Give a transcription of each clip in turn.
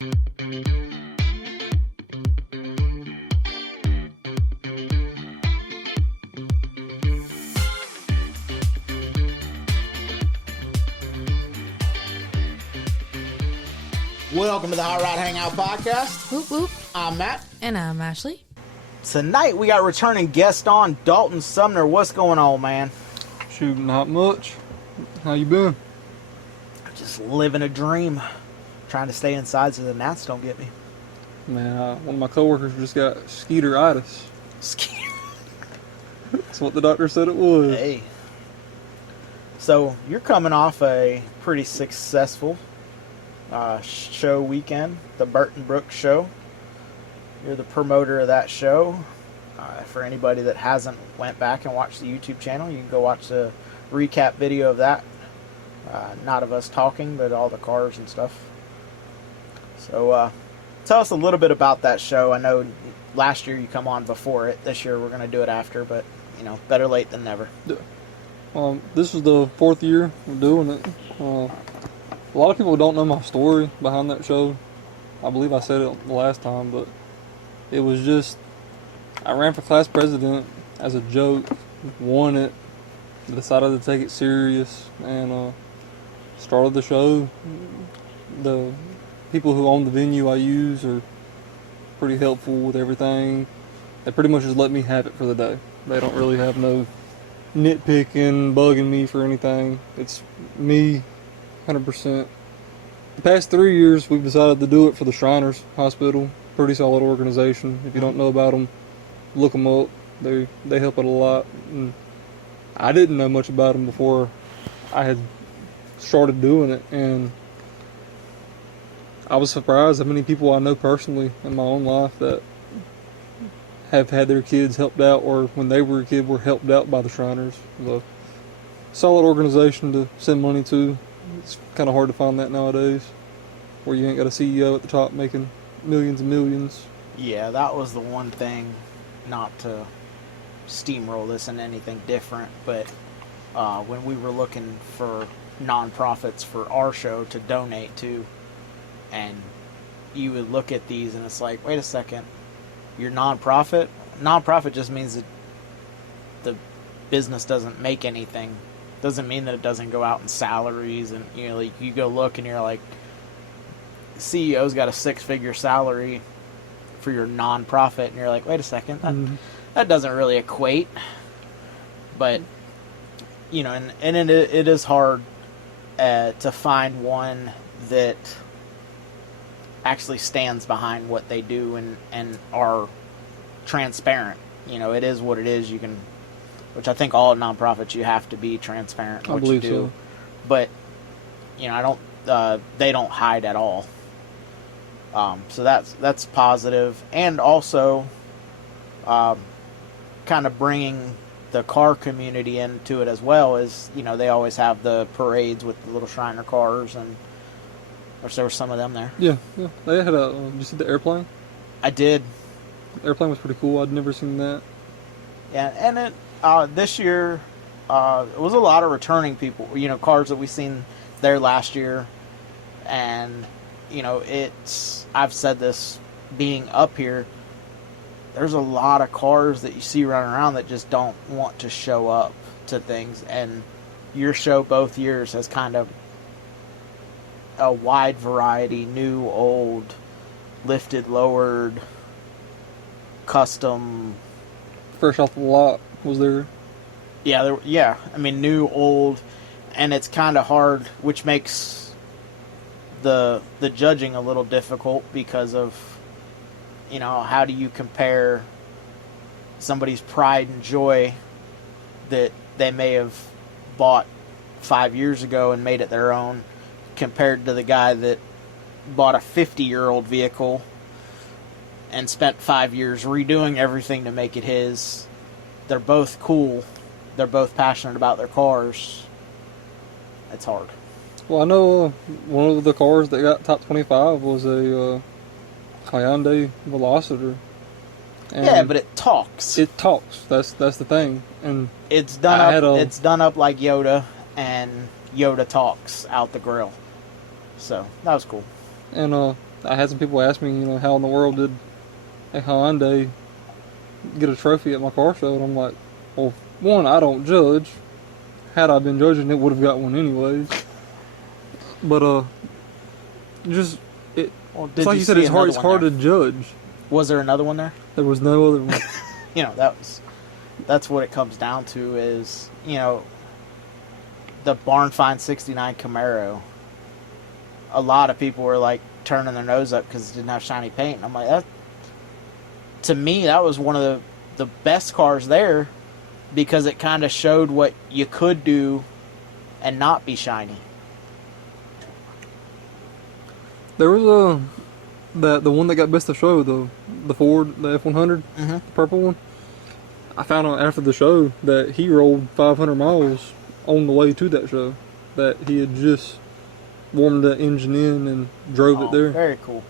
Welcome to the Hot Rod Hangout Podcast. Whoop whoop. I'm Matt. And I'm Ashley. Tonight we got returning guest on, Dalton Sumner. What's going on, man? Shoot, not much. How you been? Just living a dream. Trying to stay inside so the gnats don't get me. Man, one of my coworkers just got skeeteritis. That's what the doctor said it was. Hey. So, you're coming off a pretty successful show weekend, the Burton Brooks show. You're the promoter of that show. For anybody that hasn't went back and watched the YouTube channel, you can go watch the recap video of that. Not of us talking, but all the cars and stuff. So, tell us a little bit about that show. I know last year you come on before it. This year we're going to do it after, but, you know, better late than never. Yeah. This is the 4th year of doing it. A lot of people don't know my story behind that show. I believe I said it the last time, but it was just, I ran for class president as a joke, won it, decided to take it serious, and started the show. The people who own the venue I use are pretty helpful with everything. They pretty much just let me have it for the day. They don't really have no nitpicking, bugging me for anything. It's me, 100%. The past 3 years, we've decided to do it for the Shriners Hospital. Pretty solid organization. If you don't know about them, look them up. They help out a lot. And I didn't know much about them before I had started doing it, and I was surprised how many people I know personally in my own life that have had their kids helped out, or when they were a kid were helped out by the Shriners. So, solid organization to send money to. It's kind of hard to find that nowadays, where you ain't got a CEO at the top making millions and millions. Yeah, that was the one thing, not to steamroll this into anything different, but when we were looking for nonprofits for our show to donate to, and you would look at these and it's like, wait a second, your nonprofit just means that the business doesn't make anything. Doesn't mean that it doesn't go out in salaries, and you know, like, you go look and you're like, CEO's got a 6-figure salary for your nonprofit, and you're like, wait a second, that doesn't really equate. But you know, and it is hard to find one that actually stands behind what they do and are transparent. You know, it is what it is. You can, which I think all nonprofits, you have to be transparent in what you do. So. But you know, they don't hide at all. So that's positive, and also kind of bringing the car community into it as well. Is, you know, they always have the parades with the little Shriner cars, and or there were some of them there. Yeah. They had did you see the airplane? I did. The airplane was pretty cool. I'd never seen that. Yeah, and it this year it was a lot of returning people. You know, cars that we seen there last year, and you know, I've said this being up here, there's a lot of cars that you see running around that just don't want to show up to things, and your show both years has kind of a wide variety, new, old, lifted, lowered, custom. Fresh off the lot, was there? Yeah, I mean, new, old, and it's kind of hard, which makes the judging a little difficult because of, you know, how do you compare somebody's pride and joy that they may have bought 5 years ago and made it their own, compared to the guy that bought a 50-year-old vehicle and spent 5 years redoing everything to make it his. They're both cool. They're both passionate about their cars. It's hard. Well, I know one of the cars that got top 25 was a Hyundai Velociter. And yeah, but it talks. It talks. That's the thing. And it's done it's done up like Yoda, and Yoda talks out the grill. So that was cool. And I had some people ask me, how in the world did a Hyundai get a trophy at my car show? And I'm like, well, one, I don't judge. Had I been judging, it would have got one anyways. But just it. Well, It's like you said, it's hard to judge. Was there another one there? There was no other one. That's what it comes down to is, the barn find 69 Camaro. A lot of people were like turning their nose up because it didn't have shiny paint. And I'm like, to me, that was one of the best cars there because it kind of showed what you could do and not be shiny. There was the one that got best of show, the Ford, the F-100, the purple one. I found out after the show that he rolled 500 miles on the way to that show. That he had just warmed the engine in and drove it there. Very cool.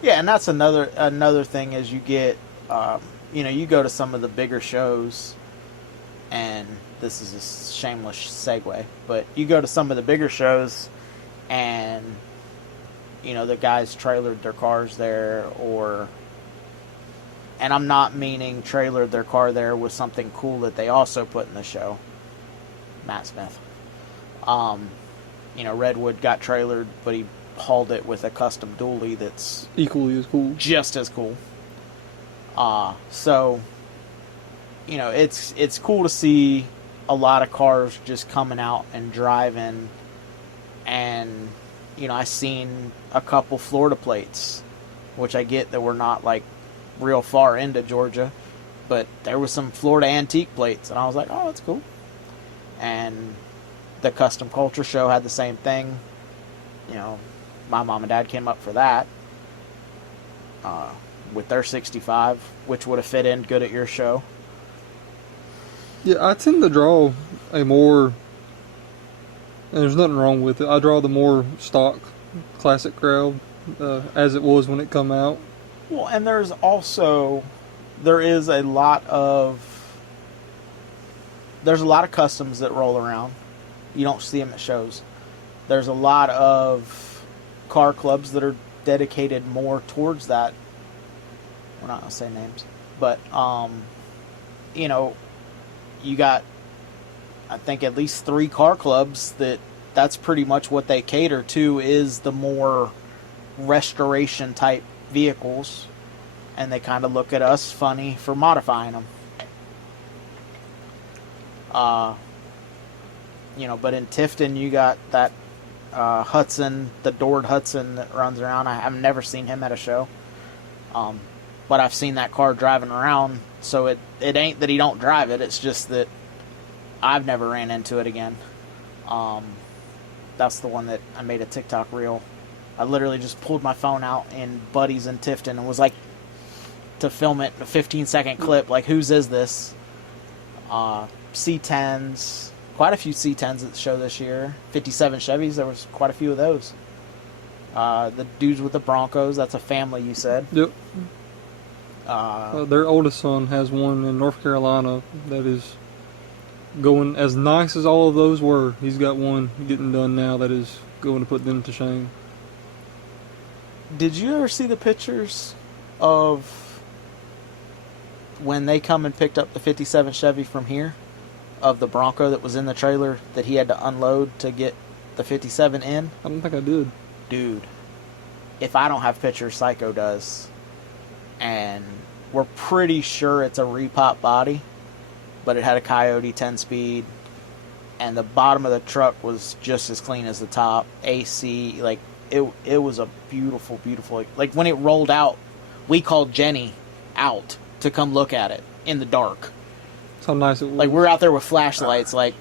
Yeah, and that's another thing is you get, you go to some of the bigger shows, and this is a shameless segue, but you go to some of the bigger shows, and the guys trailered their cars there, and I'm not meaning trailered their car there with something cool that they also put in the show. Matt Smith. Redwood got trailered, but he hauled it with a custom dually that's equally as cool. Just as cool. So, it's cool to see a lot of cars just coming out and driving. And, I seen a couple Florida plates, which I get that we're not like real far into Georgia, but there was some Florida antique plates, and I was like, oh, that's cool. And the Custom Culture Show had the same thing. My mom and dad came up for that with their 65, which would have fit in good at your show. Yeah, I tend to draw a more, and there's nothing wrong with it, I draw the more stock classic crowd as it was when it come out. Well, and there is a lot of customs that roll around. You don't see them at shows. There's a lot of car clubs that are dedicated more towards that. We're not going to say names. But, you got, I think, at least 3 car clubs that's pretty much what they cater to is the more restoration type vehicles. And they kind of look at us funny for modifying them. But in Tifton, you got that Hudson, the Dord Hudson that runs around. I've never seen him at a show. But I've seen that car driving around, so it ain't that he don't drive it, it's just that I've never ran into it again. That's the one that I made a TikTok reel. I literally just pulled my phone out in Buddy's in Tifton and was like, to film it, a 15-second clip, like, whose is this? C10s, quite a few C10s at the show this year. 57 Chevys, there was quite a few of those. The dudes with the Broncos, that's a family, you said. Yep. Their oldest son has one in North Carolina that is going as nice as all of those were. He's got one getting done now that is going to put them to shame. Did you ever see the pictures of when they come and picked up the 57 Chevy from here, of the Bronco that was in the trailer that he had to unload to get the 57 in? I don't think I did. Dude, if I don't have pictures, Psycho does. And we're pretty sure it's a repop body, but it had a Coyote 10-speed, and the bottom of the truck was just as clean as the top. AC, like, it was a beautiful, beautiful, like, when it rolled out, we called Jenny out to come look at it in the dark. That's how nice it was. Like, we're out there with flashlights, like,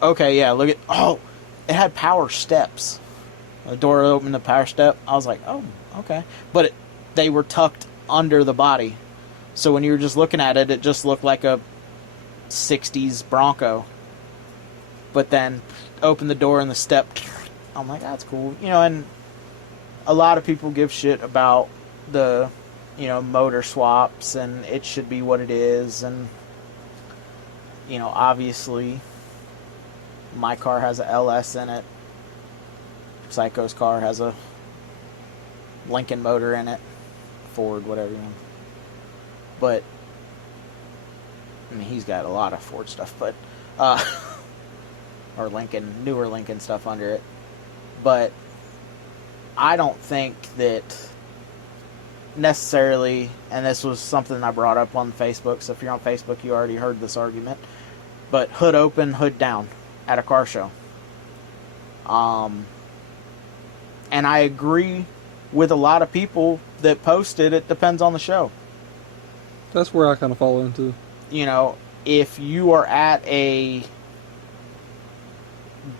okay, yeah, look at, oh, it had power steps. The door opened, the power step. I was like, oh, okay. But they were tucked under the body. So when you were just looking at it, it just looked like a 60s Bronco. But then open the door and the step, I'm like, that's cool. And a lot of people give shit about the, motor swaps and it should be what it is. And, obviously my car has a LS in it. Psycho's car has a Lincoln motor in it, Ford, whatever you want. But I mean, he's got a lot of Ford stuff, but or Lincoln, newer Lincoln stuff under it. But I don't think that necessarily, and this was something I brought up on Facebook, so if you're on Facebook, you already heard this argument, but hood open, hood down at a car show. And I agree with a lot of people that posted it depends on the show. That's where I kind of fall into. You know, if you are at a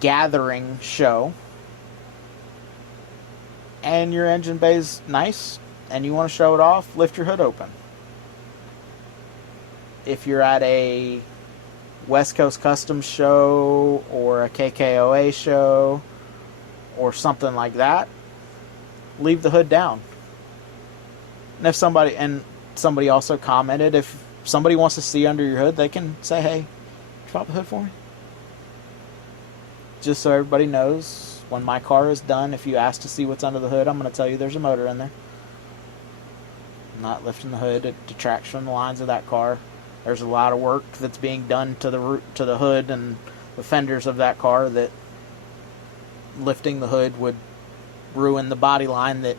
gathering show and your engine bay's nice and you want to show it off, lift your hood open. If you're at a West Coast Customs show or a KKOA show or something like that, leave the hood down. And if somebody also commented, if somebody wants to see under your hood, they can say, hey, drop the hood for me. Just so everybody knows, when my car is done, if you ask to see what's under the hood, I'm going to tell you there's a motor in there. I'm not lifting the hood. It detracts from the lines of that car. There's a lot of work that's being done to the hood and the fenders of that car that lifting the hood would ruin the body line that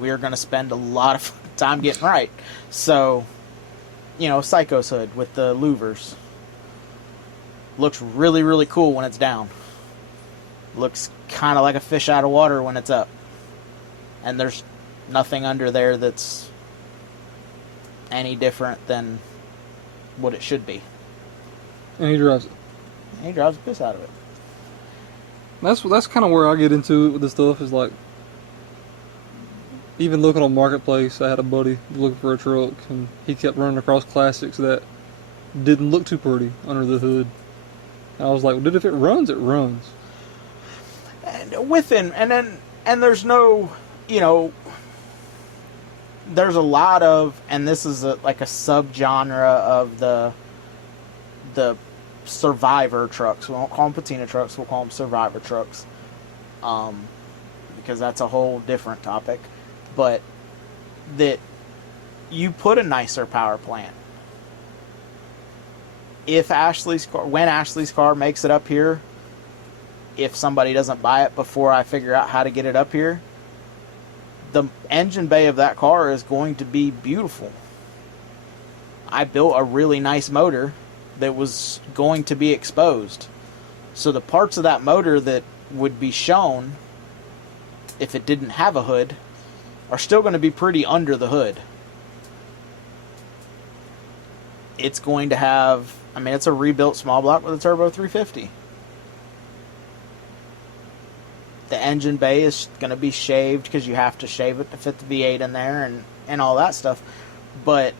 we're going to spend a lot of time getting right. So, you know, Psycho's hood with the louvers looks really, really cool when it's down. Looks kind of like a fish out of water when it's up. And there's nothing under there that's any different than what it should be. And he drives it. And he drives the piss out of it. That's kind of where I get into it with this stuff, is like, even looking on Marketplace, I had a buddy looking for a truck, and he kept running across classics that didn't look too pretty under the hood. And I was like, well, dude, if it runs, it runs. And there's no, you know, there's a lot of, and this is like a subgenre of the survivor trucks. We won't call them patina trucks, we'll call them survivor trucks. Because that's a whole different topic. But that you put a nicer power plant. When Ashley's car makes it up here, if somebody doesn't buy it before I figure out how to get it up here, the engine bay of that car is going to be beautiful. I built a really nice motor that was going to be exposed. So the parts of that motor that would be shown if it didn't have a hood are still going to be pretty under the hood. It's going to have, I mean, it's a rebuilt small block with a turbo 350. The engine bay is going to be shaved because you have to shave it to fit the V8 in there and all that stuff. But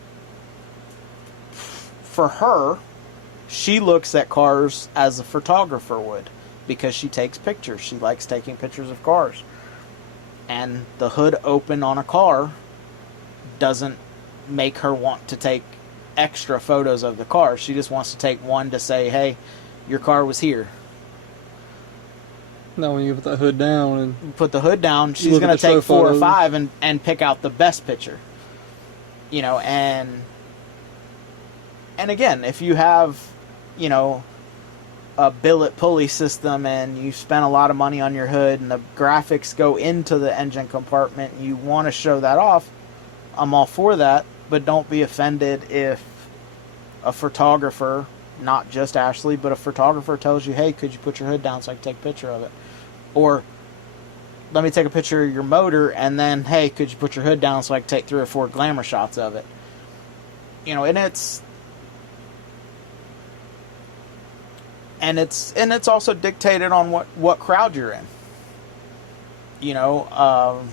for her, she looks at cars as a photographer would because she takes pictures. She likes taking pictures of cars. And the hood open on a car doesn't make her want to take extra photos of the car. She just wants to take one to say, hey, your car was here. Now when you put that hood down and put the hood down, she's going to take 4 or 5 and pick out the best picture. You know, and again, if you have, you know, a billet pulley system and you spend a lot of money on your hood and the graphics go into the engine compartment and you want to show that off, I'm all for that. But don't be offended if a photographer, not just Ashley, but a photographer tells you, hey, could you put your hood down so I can take a picture of it? Or let me take a picture of your motor and then, hey, could you put your hood down so I can take 3 or 4 glamour shots of it? You know, and it's also dictated on what crowd you're in. You know,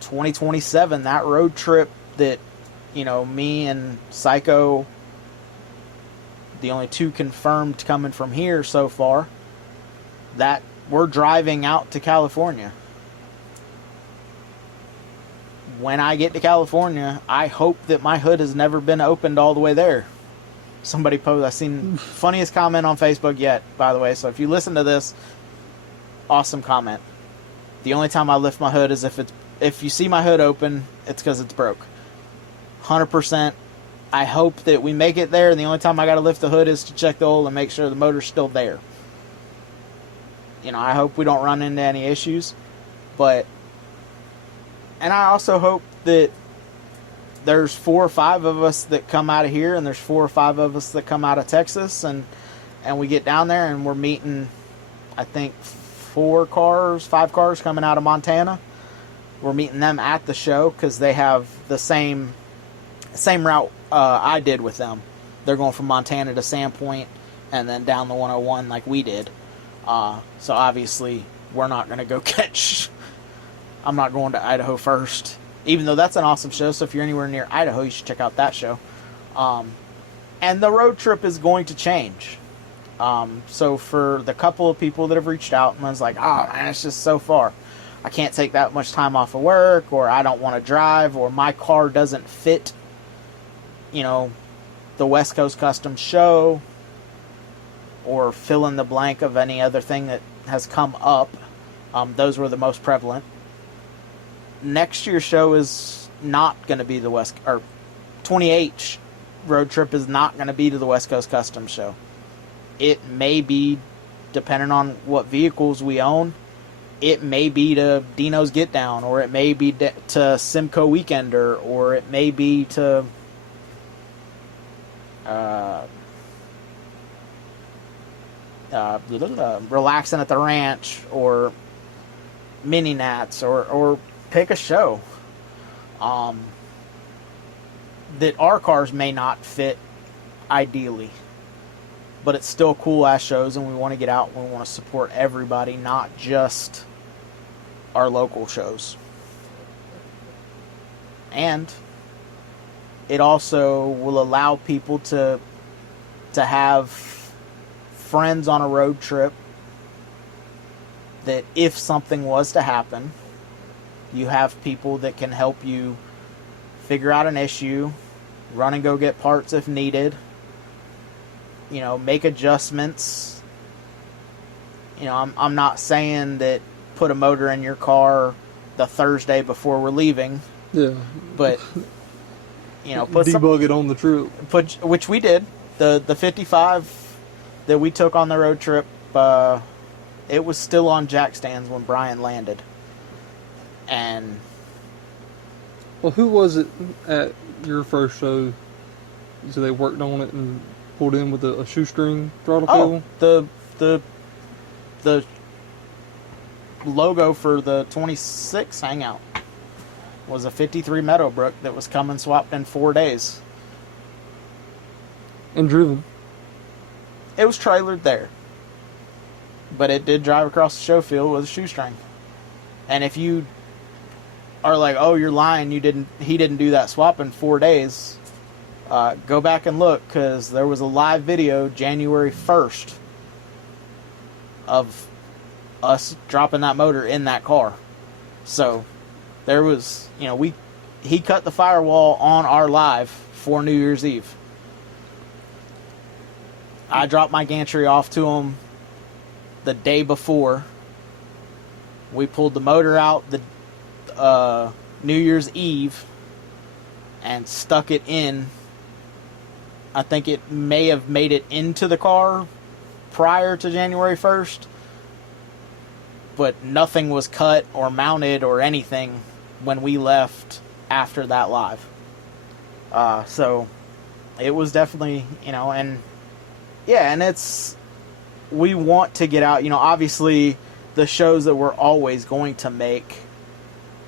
2027, that road trip that, you know, me and Psycho, the only 2 confirmed coming from here so far, that we're driving out to California. When I get to California, I hope that my hood has never been opened all the way there. Somebody posted, I seen funniest comment on Facebook yet, by the way, so if you listen to this, awesome comment. The only time I lift my hood is if you see my hood open, it's because it's broke. 100%. I hope that we make it there, and the only time I got to lift the hood is to check the oil and make sure the motor's still there. I hope we don't run into any issues. And I also hope that there's 4 or 5 of us that come out of here, and there's 4 or 5 of us that come out of Texas, and we get down there and we're meeting, I think, 5 cars coming out of Montana. We're meeting them at the show because they have the same route I did with them. They're going from Montana to Sandpoint and then down the 101 like we did. So obviously we're not going to go catch. I'm not going to Idaho first, even though that's an awesome show. So if you're anywhere near Idaho, you should check out that show. And the road trip is going to change. So for the couple of people that have reached out and was like, oh man, it's just so far. I can't take that much time off of work, or I don't want to drive, or my car doesn't fit, the West Coast Customs show, or fill in the blank of any other thing that has come up. Those were the most prevalent. Next year's show is not going to be the 28 road trip is not going to be to the West Coast Customs show. It may be, depending on what vehicles we own, it may be to Dino's Get Down, or it may be to Simcoe Weekender, or it may be to Relaxing at the Ranch, or Mini Nats, or pick a show that our cars may not fit ideally, but it's still cool ass shows, and we want to get out and we want to support everybody, not just our local shows. And it also will allow people to have friends on a road trip that if something was to happen, you have people that can help you figure out an issue, run and go get parts if needed, make adjustments. I'm not saying that put a motor in your car the Thursday before we're leaving. Yeah. But, put debug it on the trip. Which we did. The 55 that we took on the road trip, it was still on jack stands when Brian landed. And well, who was it at your first show? So they worked on it and pulled in with a shoestring throttle cable? The logo for the 26 hangout was a 53 Meadowbrook that was coming swapped in 4 days. And driven. It was trailered there. But it did drive across the show field with a shoestring. And if you are like, oh, you're lying, he didn't do that swap in 4 days, go back and look, because there was a live video January 1st of us dropping that motor in that car. So there was, he cut the firewall on our live for New Year's Eve. I dropped my gantry off to him the day before. We pulled the motor out the New Year's Eve and stuck it in. I think it may have made it into the car prior to January 1st, but nothing was cut or mounted or anything when we left after that live. So it was definitely, and we want to get out, obviously the shows that we're always going to make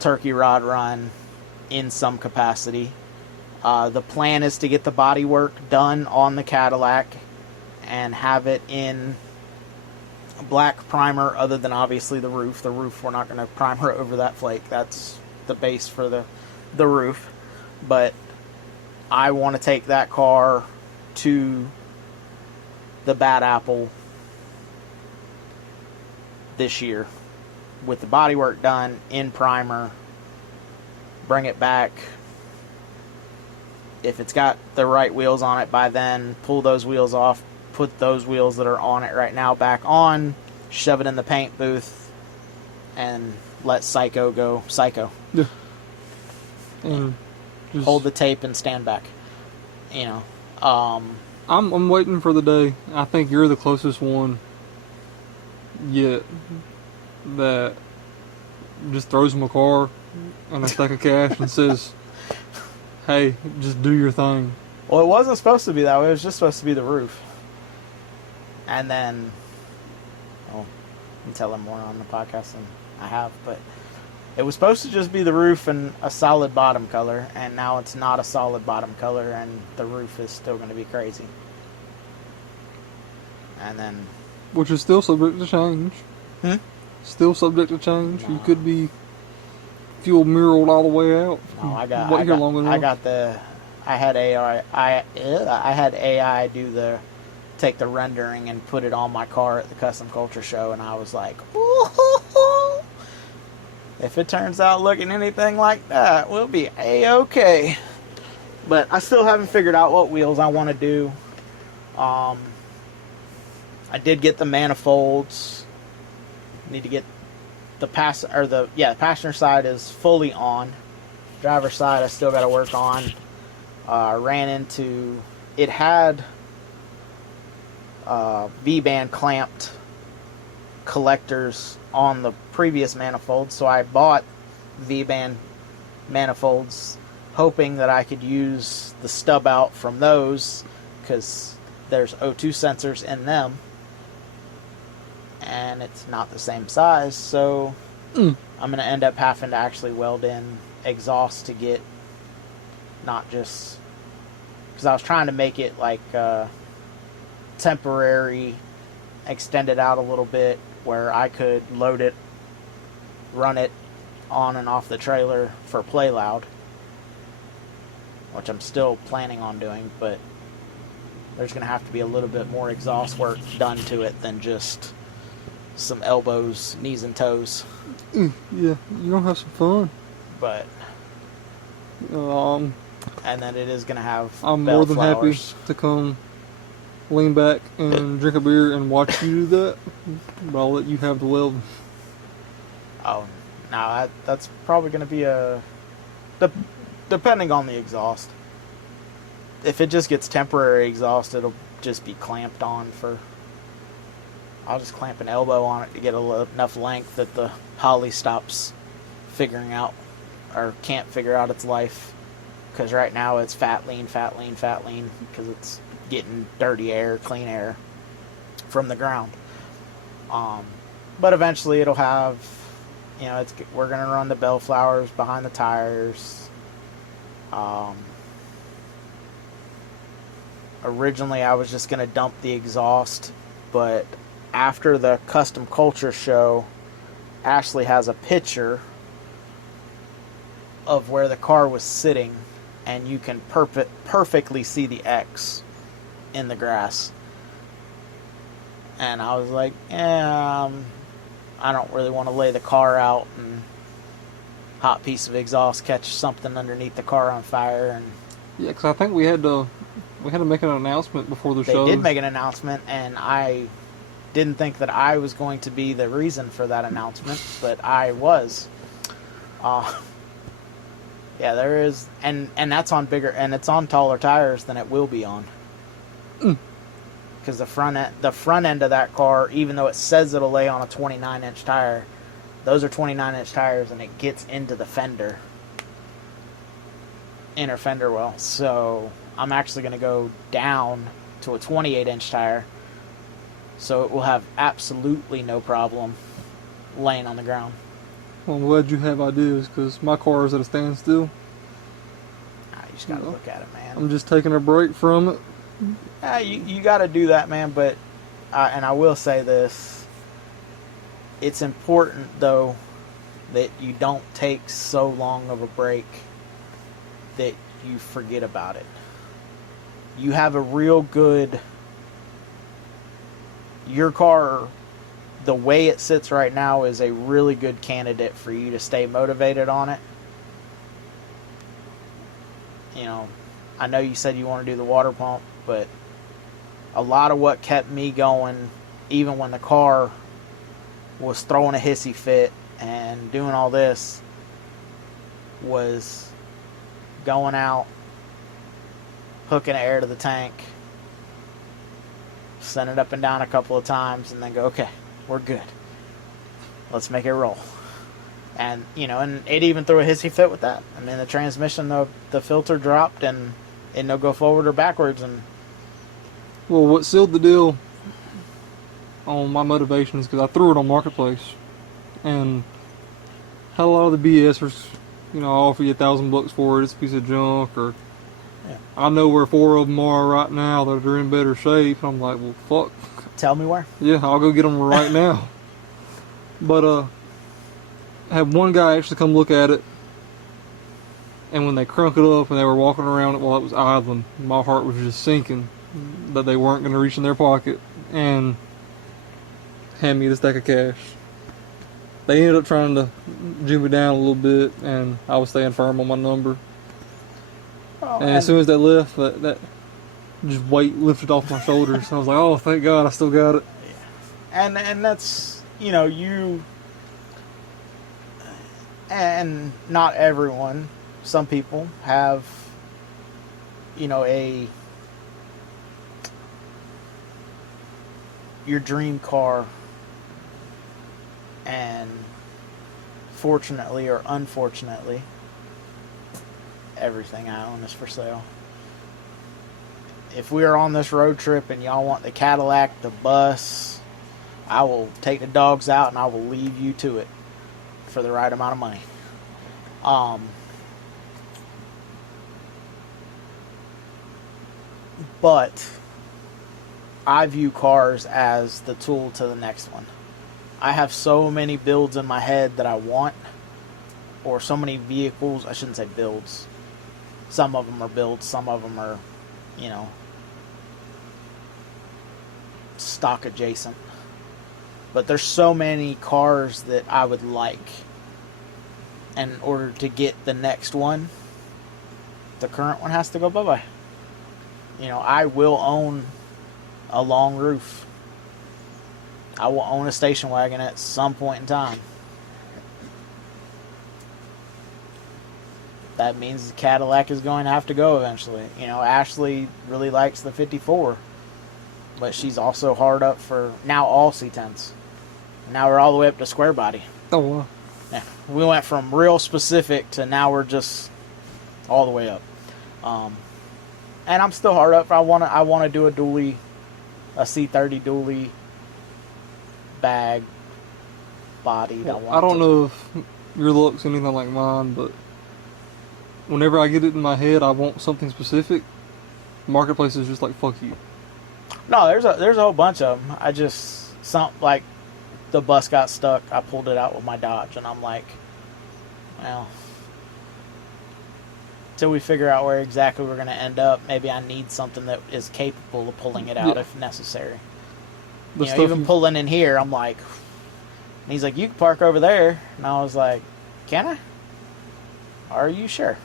Turkey Rod Run in some capacity. The plan is to get the body work done on the Cadillac and have it in black primer, other than obviously the roof. The roof, we're not going to primer over that flake. That's the base for the roof. But I want to take that car to the Bad Apple this year with the bodywork done, in primer, bring it back. If it's got the right wheels on it by then, pull those wheels off, put those wheels that are on it right now back on, shove it in the paint booth, and let Psycho go Psycho. Yeah. And Hold the tape and stand back. You know. I'm waiting for the day. I think you're the closest one yet that just throws him a car and a stack of cash and says, "Hey, just do your thing." Well, it wasn't supposed to be that way. It was just supposed to be the roof. And then, well, I'm telling more on the podcast than I have, but it was supposed to just be the roof and a solid bottom color, and now it's not a solid bottom color, and the roof is still going to be crazy. And then... Which is still subject to change. Still subject to change. No. You could be fuel muraled all the way out. No, I had AI take the rendering and put it on my car at the Custom Culture Show, and I was like, ooh, if it turns out looking anything like that, we'll be A-okay. But I still haven't figured out what wheels I want to do. I did get the manifolds. Need to get the passenger side is fully on. Driver's side I still got to work on. Ran into it had V-band clamped collectors on the previous manifold, so I bought V-band manifolds hoping that I could use the stub out from those because there's O2 sensors in them and it's not the same size, so I'm going to end up having to actually weld in exhaust to get not just because I was trying to make it like temporary, extend it out a little bit where I could load it, run it on and off the trailer for Play Loud, which I'm still planning on doing, but there's going to have to be a little bit more exhaust work done to it than just some elbows, knees, and toes. Yeah, you're going to have some fun. But and then it is going to have I'm bell more than flowers. happy to come lean back and drink a beer and watch you do that, but I'll let you have the weld. Oh, no, that's probably going to be depending on the exhaust. If it just gets temporary exhaust, it'll just be clamped on for... I'll just clamp an elbow on it to get enough length that the Holly stops figuring out or can't figure out its life. Because right now it's fat, lean, because it's getting dirty air, clean air from the ground. But eventually it'll have, we're going to run the bell flowers behind the tires. Originally I was just going to dump the exhaust, but after the Custom Culture Show, Ashley has a picture of where the car was sitting, and you can perfectly see the X in the grass. And I was like, I don't really want to lay the car out and hot piece of exhaust catch something underneath the car on fire. And yeah, because I think we had to make an announcement before the show. They did make an announcement, and I didn't think that I was going to be the reason for that announcement, but I was. Yeah, there is, and that's on bigger, and it's on taller tires than it will be on. Because the front end of that car, even though it says it'll lay on a 29-inch tire, those are 29-inch tires, and it gets into the fender, inner fender well. So I'm actually going to go down to a 28-inch tire, so it will have absolutely no problem laying on the ground. Well, I'm glad you have ideas, because my car is at a standstill. You just got to look at it, man. I'm just taking a break from it. You got to do that, man, but, and I will say this, it's important, though, that you don't take so long of a break that you forget about it. You have a real good... Your car, the way it sits right now, is a really good candidate for you to stay motivated on it. I know you said you want to do the water pump, but a lot of what kept me going, even when the car was throwing a hissy fit and doing all this was going out, hooking air to the tank, send it up and down a couple of times, and then go, okay, we're good. Let's make it roll. And, and it even threw a hissy fit with that. I mean, the transmission, the filter dropped, and it no go forward or backwards. And Well, what sealed the deal on my motivation is because I threw it on Marketplace and had a lot of the BSers, I'll offer you $1,000 for it, it's a piece of junk, or yeah. I know where 4 of them are right now that are in better shape. I'm like, well, fuck. Tell me where. Yeah, I'll go get them right now. But I had one guy actually come look at it, and when they crunk it up and they were walking around it while it was idling, my heart was just sinking that they weren't going to reach in their pocket and hand me the stack of cash. They ended up trying to Jew me down a little bit, and I was staying firm on my number. Oh, and as soon as they left, that just weight lifted off my shoulders. I was like, oh, thank God I still got it. Yeah. And that's, you... And not everyone, some people have, your dream car, and fortunately or unfortunately, everything I own is for sale. If we are on this road trip and y'all want the Cadillac, the bus, I will take the dogs out and I will leave you to it for the right amount of money. But I view cars as the tool to the next one. I have so many builds in my head that I want, or so many vehicles, I shouldn't say builds. Some of them are builds, some of them are, stock adjacent. But there's so many cars that I would like. And in order to get the next one, the current one has to go bye-bye. I will own a long roof. I will own a station wagon at some point in time. That means the Cadillac is going to have to go eventually. Ashley really likes the 54. But she's also hard up for now all C10s. Now we're all the way up to square body. Oh, wow. Yeah, we went from real specific to now we're just all the way up. And I'm still hard up. I want to do a dually, a C30 dually bag bodied. Well, I don't know if your look's anything like mine, but whenever I get it in my head, I want something specific. Marketplace is just like, fuck you. No, there's a whole bunch of them. I just, like the bus got stuck. I pulled it out with my Dodge, and I'm like, well, till we figure out where exactly we're going to end up, maybe I need something that is capable of pulling it out if necessary. Even pulling in here, I'm like, and he's like, you can park over there. And I was like, can I? Are you sure?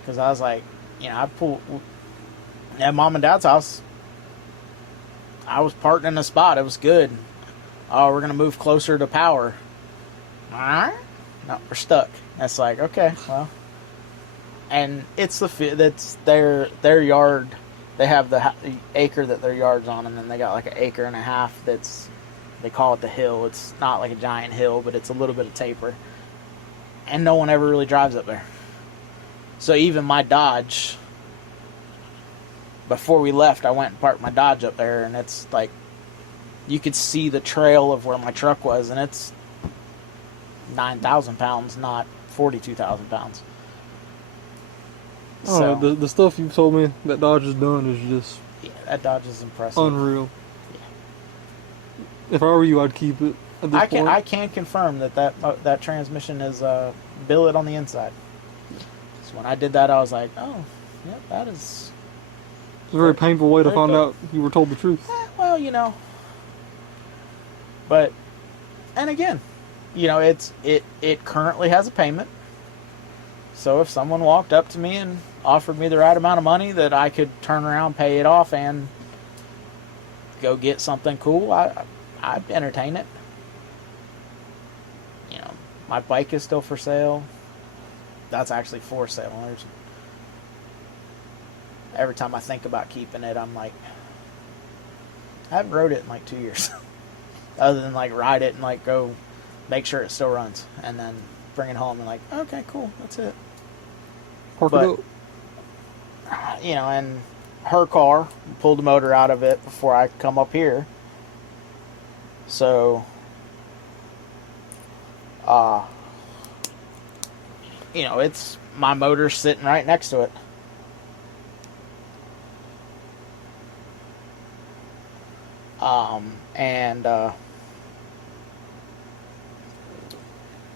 Because I was like, I pulled at Mom and Dad's house. I was parked in a spot. It was good. Oh, we're going to move closer to power. Alright. No, we're stuck. That's like, okay, well. And it's that's their yard. They have the acre that their yard's on, and then they got like an acre and a half that's, they call it the hill. It's not like a giant hill, but it's a little bit of taper. And no one ever really drives up there. So even my Dodge, before we left, I went and parked my Dodge up there, and it's like, you could see the trail of where my truck was, and it's 9,000 pounds, not 42,000 pounds. So, the stuff you've told me that Dodge has done is just... Yeah, that Dodge is impressive. Unreal. Yeah. If I were you, I'd keep it at this point. I can confirm that transmission is billet on the inside. So when I did that, I was like, oh, yeah, that is... It's a very painful way to find out you were told the truth. Well, But, and again, it currently has a payment. So if someone walked up to me and offered me the right amount of money that I could turn around, pay it off, and go get something cool, I'd entertain it. My bike is still for sale. That's actually for sale. Every time I think about keeping it, I'm like, I haven't rode it in like 2 years. Other than like ride it and like go make sure it still runs. And then bring it home and like, okay, cool, that's it. Park But, it up. you know, and her car, pulled the motor out of it before I come up here. So, you know, it's, my motor's sitting right next to it.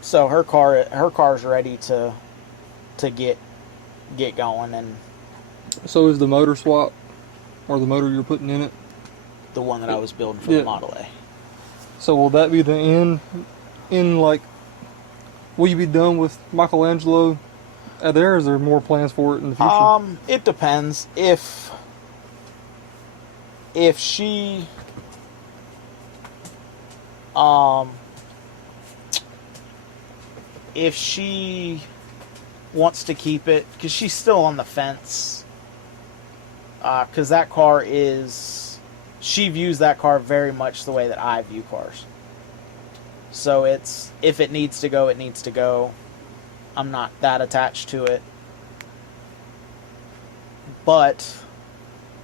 So her car's ready to get going, and So is the motor swap, or the motor you're putting in it? the one that I was building for the Model A. So will that be the end? Like, will you be done with Michelangelo there? Or is there more plans for it in the future? It depends. If she if she wants to keep it, because she's still on the fence, because that car is, she views that car very much the way that I view cars. So it's, if it needs to go, it needs to go. I'm not that attached to it. But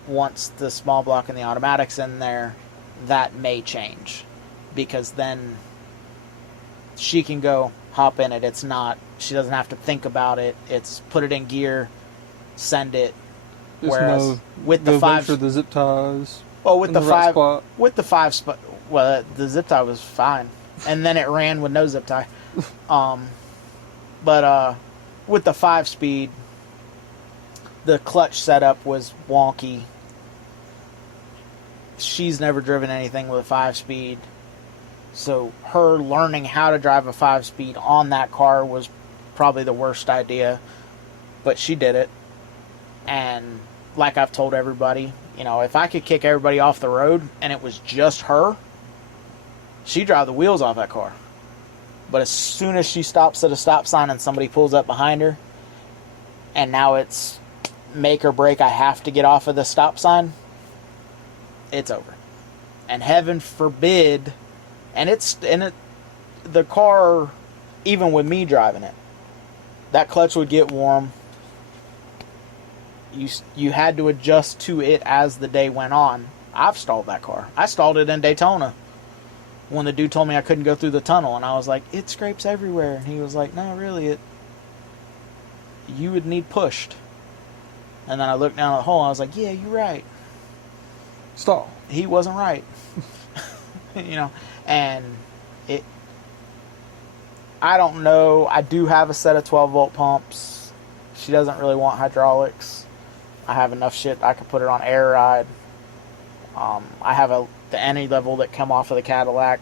once the small block and the automatic's in there, that may change, because then she can go hop in it. It's not, she doesn't have to think about it. It's put it in gear, send it. Just Whereas with the make five, sure the zip ties. well, with in the the right five, spot. with the five spot, well, the zip tie was fine, and then it ran with no zip tie. But with the 5-speed, the clutch setup was wonky. She's never driven anything with a 5-speed. So her learning how to drive a 5-speed on that car was probably the worst idea. But she did it. And like I've told everybody, you know, if I could kick everybody off the road and it was just her, she'd drive the wheels off that car. But as soon as she stops at a stop sign and somebody pulls up behind her, and now it's make or break, I have to get off of the stop sign, it's over. And heaven forbid, the car, even with me driving it, that clutch would get warm. You had to adjust to it as the day went on. I've stalled that car. I stalled it in Daytona when the dude told me I couldn't go through the tunnel, and I was like, it scrapes everywhere. And he was like, no, really, you would need pushed. And then I looked down at the hole, and I was like, yeah, you're right. Stall. He wasn't right. You know, and I don't know. I do have a set of 12-volt pumps. She doesn't really want hydraulics. I have enough shit I could put it on air ride. I have the any level that come off of the Cadillac.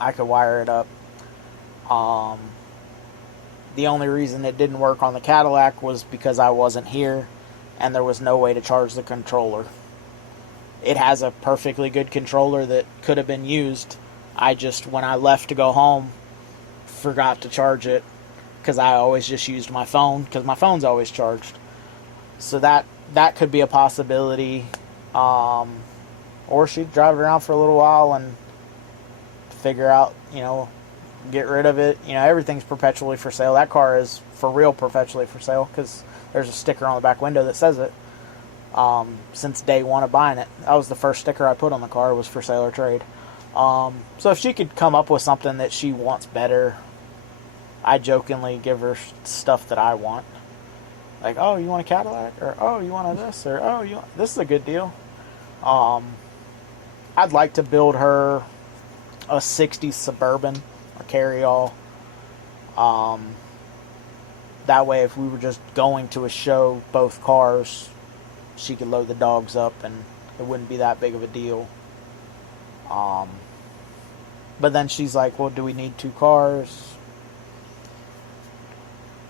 I could wire it up. The only reason it didn't work on the Cadillac was because I wasn't here and there was no way to charge the controller. It has a perfectly good controller that could have been used. I just, when I left to go home, forgot to charge it because I always just used my phone because my phone's always charged. So that could be a possibility. Or she'd drive it around for a little while and figure out, you know, get rid of it. You know, everything's perpetually for sale. That car is for real perpetually for sale because there's a sticker on the back window that says it. Since day one of buying it. That was the first sticker I put on the car, was for sale or trade. So if she could come up with something that she wants better, I jokingly give her stuff that I want. Like, oh, you want a Cadillac? Or, oh, you want this? Or, oh, this is a good deal. I'd like to build her a 60s Suburban or carry-all. That way, if we were just going to a show, both cars, she could load the dogs up and it wouldn't be that big of a deal. But then she's like, well, do we need 2 cars?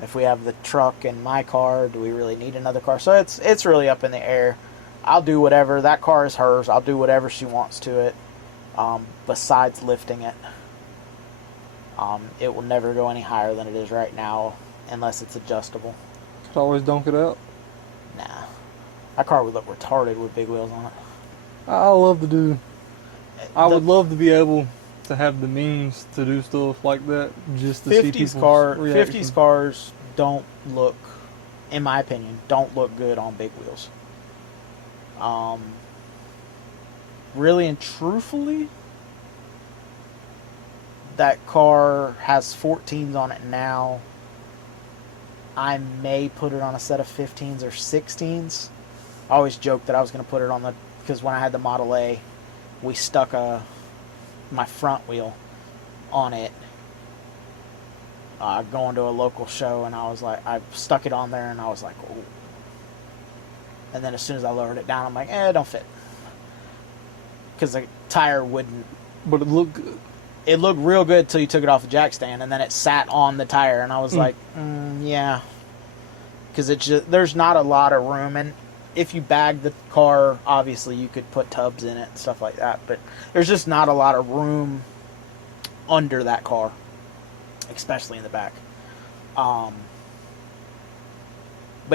If we have the truck and my car, do we really need another car? So it's really up in the air. I'll do whatever. That car is hers. I'll do whatever she wants to it, besides lifting it. It will never go any higher than it is right now unless it's adjustable. Could always dunk it out. Nah. That car would look retarded with big wheels on it. I love to do. I The would love to be able to have the means to do stuff like that, just to see people's reaction. 50s cars don't look, in my opinion, don't look good on big wheels. Really and truthfully, that car has 14s on it now. I may put it on a set of 15s or 16s. I always joked that I was going to put it on the, because when I had the Model A, we stuck my front wheel on it going to a local show, and I was like, I stuck it on there, and I was like, oh. And then as soon as I lowered it down, I'm like, it don't fit. Because the tire wouldn't. But it looked good. It looked real good till you took it off the jack stand, and then it sat on the tire, and I was like, yeah. Because there's not a lot of room, and if you bag the car, obviously you could put tubs in it and stuff like that, but there's just not a lot of room under that car, especially in the back. But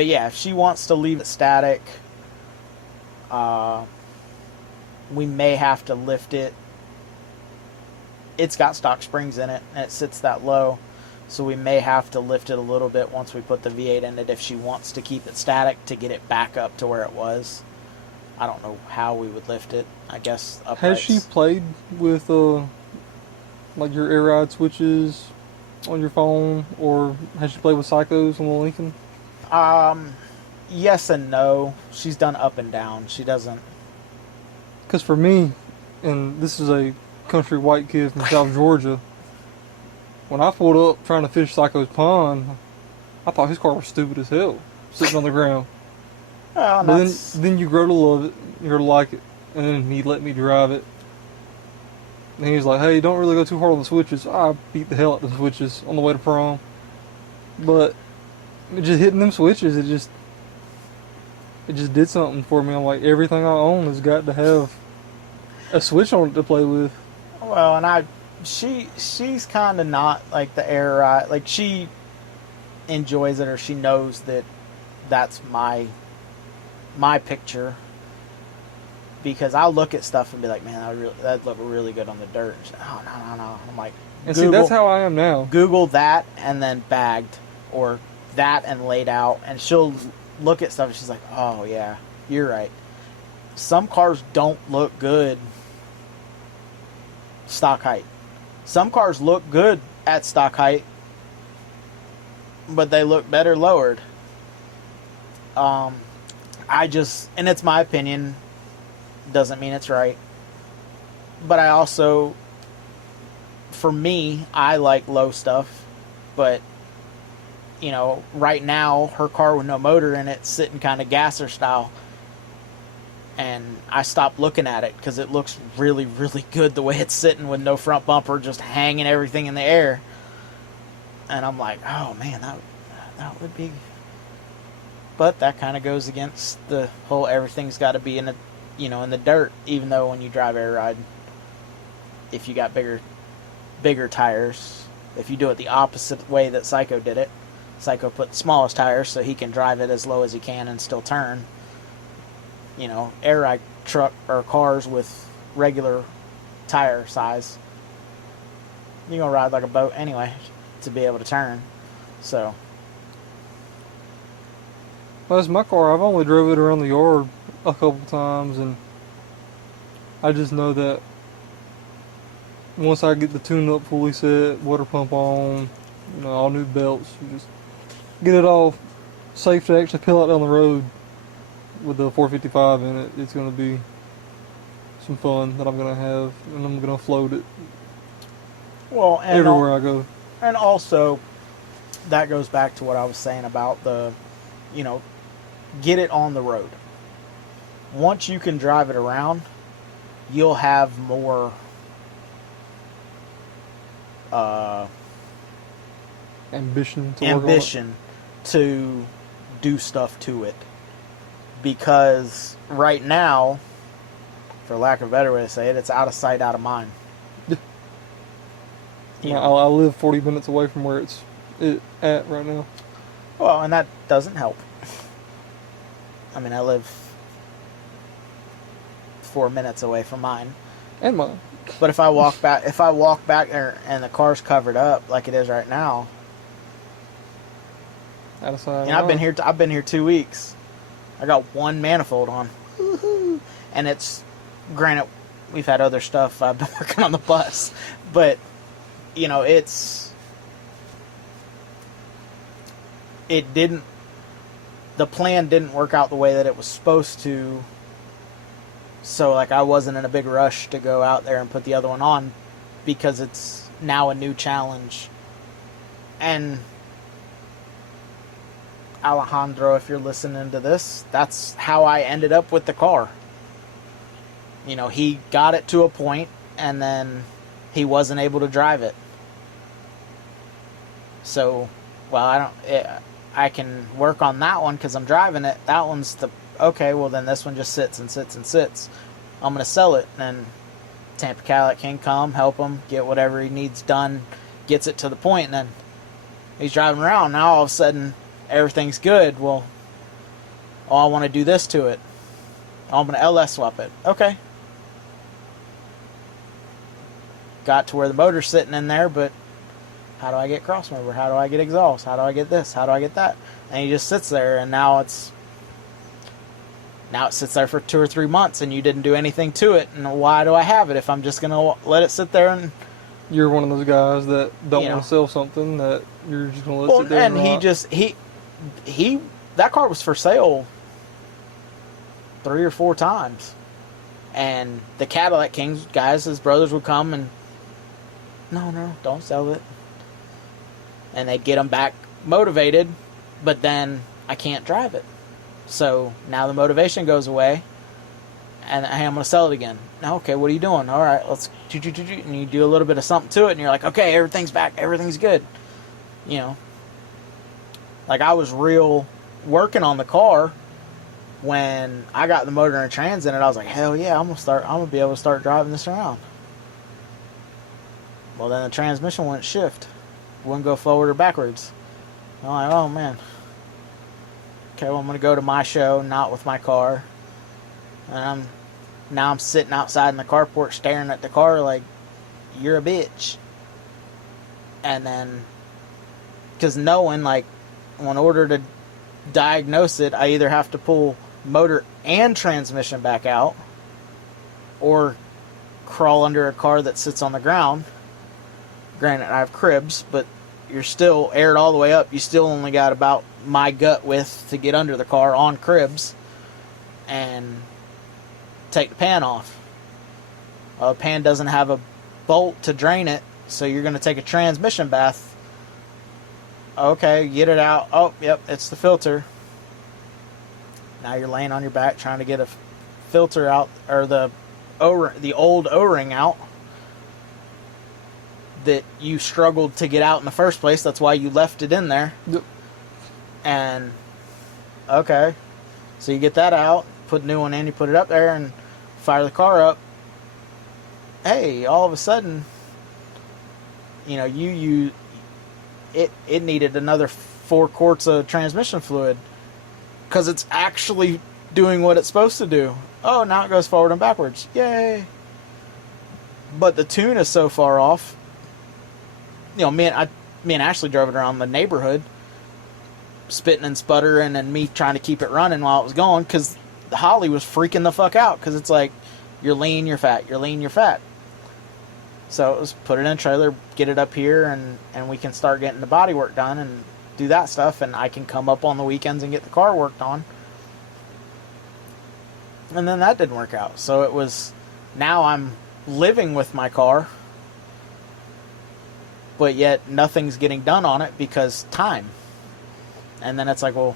yeah, if she wants to leave it static, we may have to lift it. It's got stock springs in it, and it sits that low, so we may have to lift it a little bit once we put the V8 in it if she wants to keep it static to get it back up to where it was. I don't know how we would lift it. I guess uprights. Has she played with like your air ride switches on your phone, or has she played with Psychos on the Lincoln? Yes and no. She's done up and down. She doesn't. Because for me, and this is a country white kid from South Georgia, when I pulled up trying to fish Psycho's pond, I thought his car was stupid as hell, sitting on the ground. Oh, but then you grow to love it, you grow to like it, and then he let me drive it. And he was like, hey, don't really go too hard on the switches. I beat the hell out of the switches on the way to prom. But just hitting them switches, it just did something for me. I'm like, everything I own has got to have a switch on it to play with. Well, and she's kind of not like the air ride. Like, she enjoys it, or she knows that that's my picture. Because I'll look at stuff and be like, man, that'd look really good on the dirt. And she's like, oh, no. I'm like, and see, that's how I am now. Google that and then bagged, or that and laid out, and she'll look at stuff and she's like, oh yeah, you're right. Some cars don't look good stock height. Some cars look good at stock height, but they look better lowered. And it's my opinion, doesn't mean it's right. But I also, for me, I like low stuff, but you know, right now her car with no motor in it, sitting kind of gasser style, and I stopped looking at it because it looks really, really good the way it's sitting with no front bumper, just hanging everything in the air. And I'm like, oh man, that would be. But that kind of goes against the whole everything's got to be in the dirt. Even though when you drive air ride, if you got bigger tires, if you do it the opposite way that Psycho did it, Psycho put the smallest tires so he can drive it as low as he can and still turn. You know, air ride truck or cars with regular tire size, you're gonna ride like a boat anyway to be able to turn. So, well, that's my car. I've only drove it around the yard a couple times, and I just know that once I get the tune up fully set, water pump on, all new belts, just get it all safe to actually peel out down the road with the 455 in it, it's going to be some fun that I'm going to have, and I'm going to float it everywhere I go. And also, that goes back to what I was saying about get it on the road. Once you can drive it around, you'll have more ambition to do stuff to it. Because right now, for lack of a better way to say it, it's out of sight, out of mind. You I know. live 40 minutes away from where it's at right now. Well, and that doesn't help. I mean, I live 4 minutes away from mine. And mine. But if I walk back there and the car's covered up like it is right now, I've been here 2 weeks. I got one manifold on, and it's granted we've had other stuff. I've been working on the bus, but you know the plan didn't work out the way that it was supposed to. So like I wasn't in a big rush to go out there and put the other one on because it's now a new challenge. And Alejandro, if you're listening to this, that's how I ended up with the car. You know, he got it to a point and then he wasn't able to drive it. So, well, I can work on that one because I'm driving it. That one's okay, well then this one just sits and sits and sits. I'm going to sell it. And Tampa Cadillac can come, help him, get whatever he needs done, gets it to the point, and then he's driving around. Now all of a sudden, everything's good. Well, I want to do this to it. I'm going to LS swap it. Okay. Got to where the motor's sitting in there, but how do I get cross member? How do I get exhaust? How do I get this? How do I get that? And he just sits there, and now it sits there for 2 or 3 months, and you didn't do anything to it. And why do I have it if I'm just gonna let it sit there? And you're one of those guys that don't want to sell something that you're just gonna let sit there. And he that car was for sale 3 or 4 times, and the Cadillac Kings guys, his brothers would come and no, don't sell it, and they'd get him back motivated, but then I can't drive it. So now the motivation goes away, and hey, I'm going to sell it again. Now, okay, what are you doing? All right, let's and you do a little bit of something to it, and you're like, okay, everything's back, everything's good. You know, like I was real working on the car when I got the motor and trans in it. I was like, hell yeah, I'm gonna be able to start driving this around. Well, then the transmission wouldn't shift, wouldn't go forward or backwards. I'm like, oh man. Okay, well, I'm going to go to my show, not with my car. And now I'm sitting outside in the carport staring at the car like, you're a bitch. And then, because knowing, like, in order to diagnose it, I either have to pull motor and transmission back out, or crawl under a car that sits on the ground. Granted, I have cribs, but you're still aired all the way up. You still only got about my gut width to get under the car on cribs and take the pan off. Well, the pan doesn't have a bolt to drain it, so you're going to take a transmission bath. Okay, get it out. Oh, yep, it's the filter. Now you're laying on your back trying to get a filter out, or the old O-ring out that you struggled to get out in the first place. That's why you left it in there. Yep. And okay, so you get that out, put a new one in, you put it up there, and fire the car up. Hey, all of a sudden, you know, it needed another 4 quarts of transmission fluid because it's actually doing what it's supposed to do. Oh, now it goes forward and backwards. Yay! But the tune is so far off. You know, me and Ashley drove it around the neighborhood, spitting and sputtering, and me trying to keep it running while it was going, because Holly was freaking the fuck out, because it's like, you're lean, you're fat, you're lean, you're fat. So it was put it in a trailer, get it up here, and we can start getting the body work done and do that stuff, and I can come up on the weekends and get the car worked on. And then that didn't work out. So it was, now I'm living with my car, but yet nothing's getting done on it because time. And then it's like, well,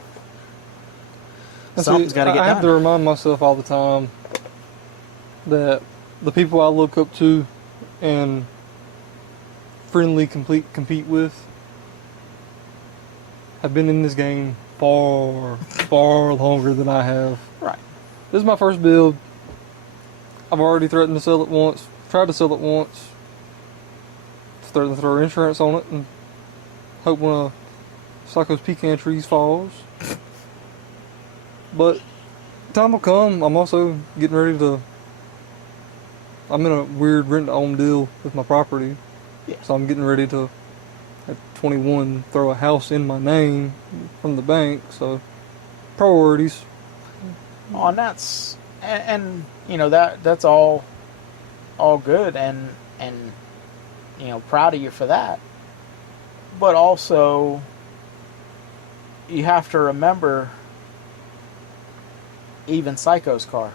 something's got to get done. I have to remind myself all the time that the people I look up to and friendly compete with have been in this game far, far longer than I have. Right. This is my first build. I've already threatened to sell it once, tried to sell it once, throw insurance on it and hope one of Psycho's pecan trees falls. But time will come. I'm also getting ready to. I'm in a weird rent-to-own deal with my property, so I'm getting ready to, at 21, throw a house in my name from the bank. So priorities. Oh, and you know that's all good, and you know, proud of you for that. But also, you have to remember, even Psycho's car,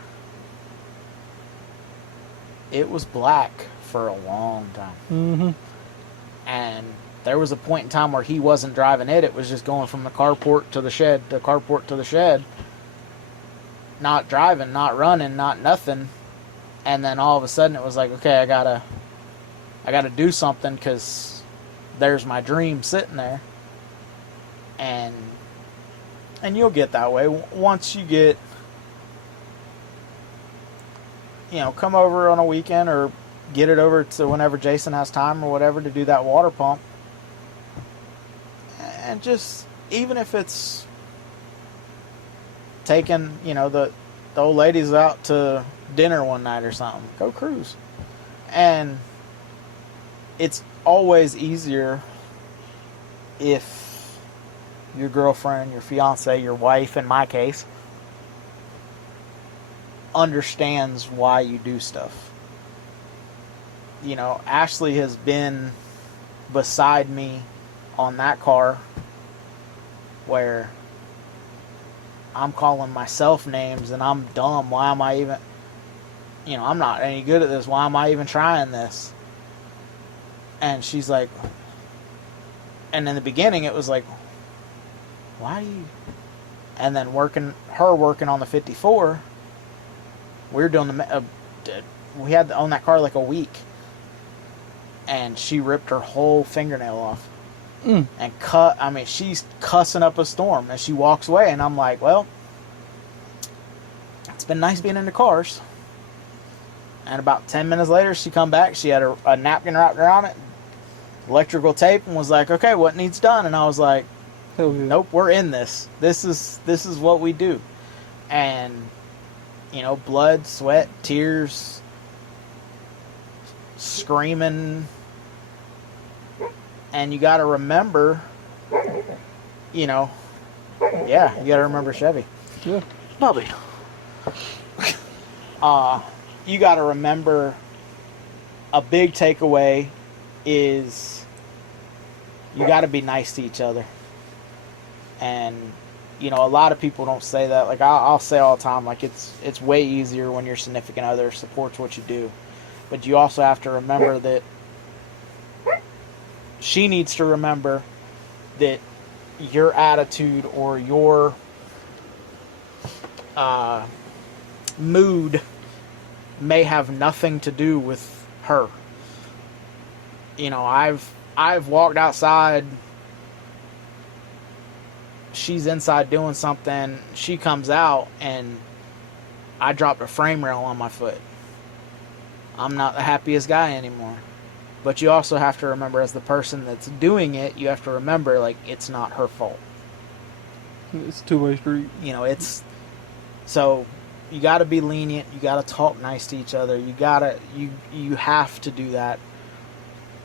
it was black for a long time. Mm-hmm. And there was a point in time where he wasn't driving it. It was just going from the carport to the shed, the carport to the shed. Not driving, not running, not nothing. And then all of a sudden it was like, okay, I gotta do something, because there's my dream sitting there. And you'll get that way once you get, you know, come over on a weekend or get it over to whenever Jason has time or whatever to do that water pump. And just, even if it's taking, you know, the old ladies out to dinner one night or something, go cruise. And it's always easier if your girlfriend, your fiance, your wife, in my case, understands why you do stuff. You know, Ashley has been beside me on that car where I'm calling myself names and I'm dumb. Why am I even, you know, I'm not any good at this. Why am I even trying this? And she's like, and in the beginning it was like, why do you, and then working on the 54, we were doing we had to own that car like a week, and she ripped her whole fingernail off. And cut, I mean, she's cussing up a storm, and she walks away, and I'm like, well, it's been nice being in the cars. And about 10 minutes later, she come back, she had a napkin wrapped around it, electrical tape, and was like, okay, what needs done? And I was like, hell yeah. Nope, we're in this. This is what we do. And, you know, blood, sweat, tears, screaming. And you got to remember, you know, yeah, you got to remember Chevy. Yeah. Bobby. You got to remember, a big takeaway is you got to be nice to each other. And, you know, a lot of people don't say that. Like, I'll say all the time, like, it's way easier when your significant other supports what you do. But you also have to remember that she needs to remember that your attitude or your mood may have nothing to do with her. You know, I've walked outside, she's inside doing something, she comes out, and I dropped a frame rail on my foot. I'm not the happiest guy anymore. But you also have to remember, as the person that's doing it, you have to remember, like, it's not her fault. It's a two-way street. You know, it's, so you got to be lenient, you got to talk nice to each other, you have to do that,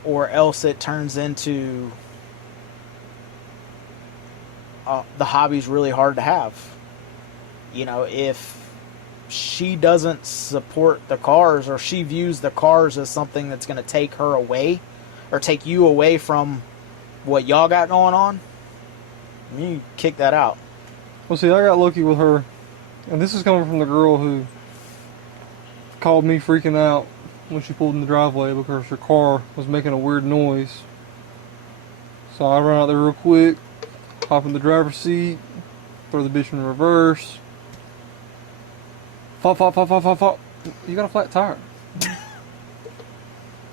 or else it turns into the hobby's really hard to have. You know, if she doesn't support the cars, or she views the cars as something that's going to take her away, or take you away from what y'all got going on, you kick that out. Well, see, I got lucky with her, and this is coming from the girl who called me freaking out when she pulled in the driveway because her car was making a weird noise. So I run out there real quick, hop in the driver's seat, throw the bitch in reverse. Fop. You got a flat tire.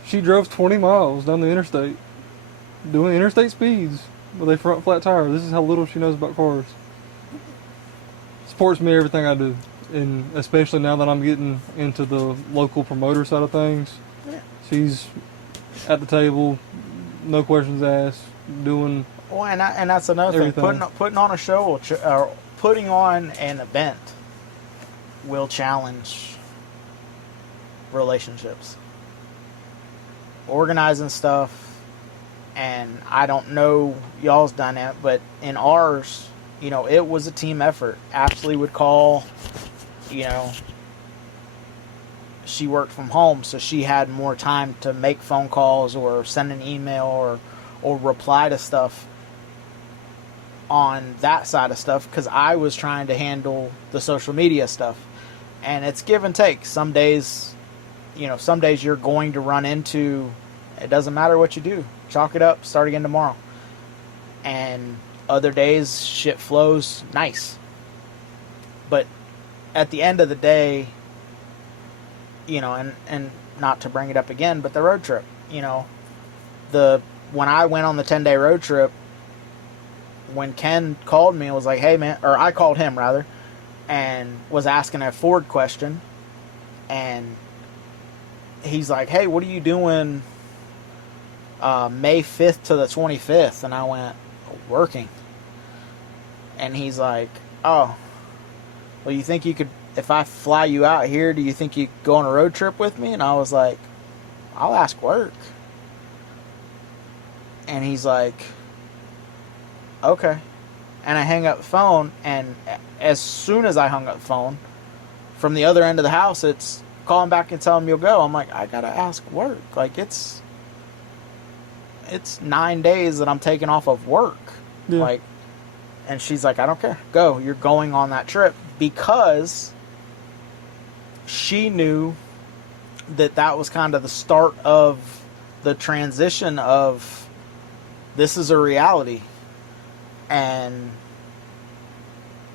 She drove 20 miles down the interstate, doing interstate speeds with a front flat tire. This is how little she knows about cars. Supports me everything I do, and especially now that I'm getting into the local promoter side of things. She's at the table, no questions asked, doing Well, and that's another everything. thing. Putting on a show or putting on an event will challenge relationships. Organizing stuff, and I don't know y'all's dynamic, but in ours, it was a team effort. Ashley would call, you know, she worked from home, so she had more time to make phone calls or send an email or reply to stuff on that side of stuff, because I was trying to handle the social media stuff. And it's give and take. Some days you're going to run into, it doesn't matter what you do, chalk it up, start again tomorrow. And other days shit flows nice. But at the end of the day, and not to bring it up again, but the road trip, when I went on the 10-day road trip, when Ken called me and was like, hey man, or I called him rather, and was asking a Ford question, and he's like, hey, what are you doing May 5th to the 25th? And I went, working. And he's like, oh, well, you think you could, if I fly you out here, do you think you could go on a road trip with me? And I was like, I'll ask work. And he's like, okay. And I hang up the phone, and as soon as I hung up the phone, from the other end of the house, it's calling back and telling me you'll go. I'm like, I gotta ask work. Like, it's 9 days that I'm taking off of work. Yeah. Like, and she's like, I don't care. Go. You're going on that trip. Because she knew that was kind of the start of the transition of, this is a reality. And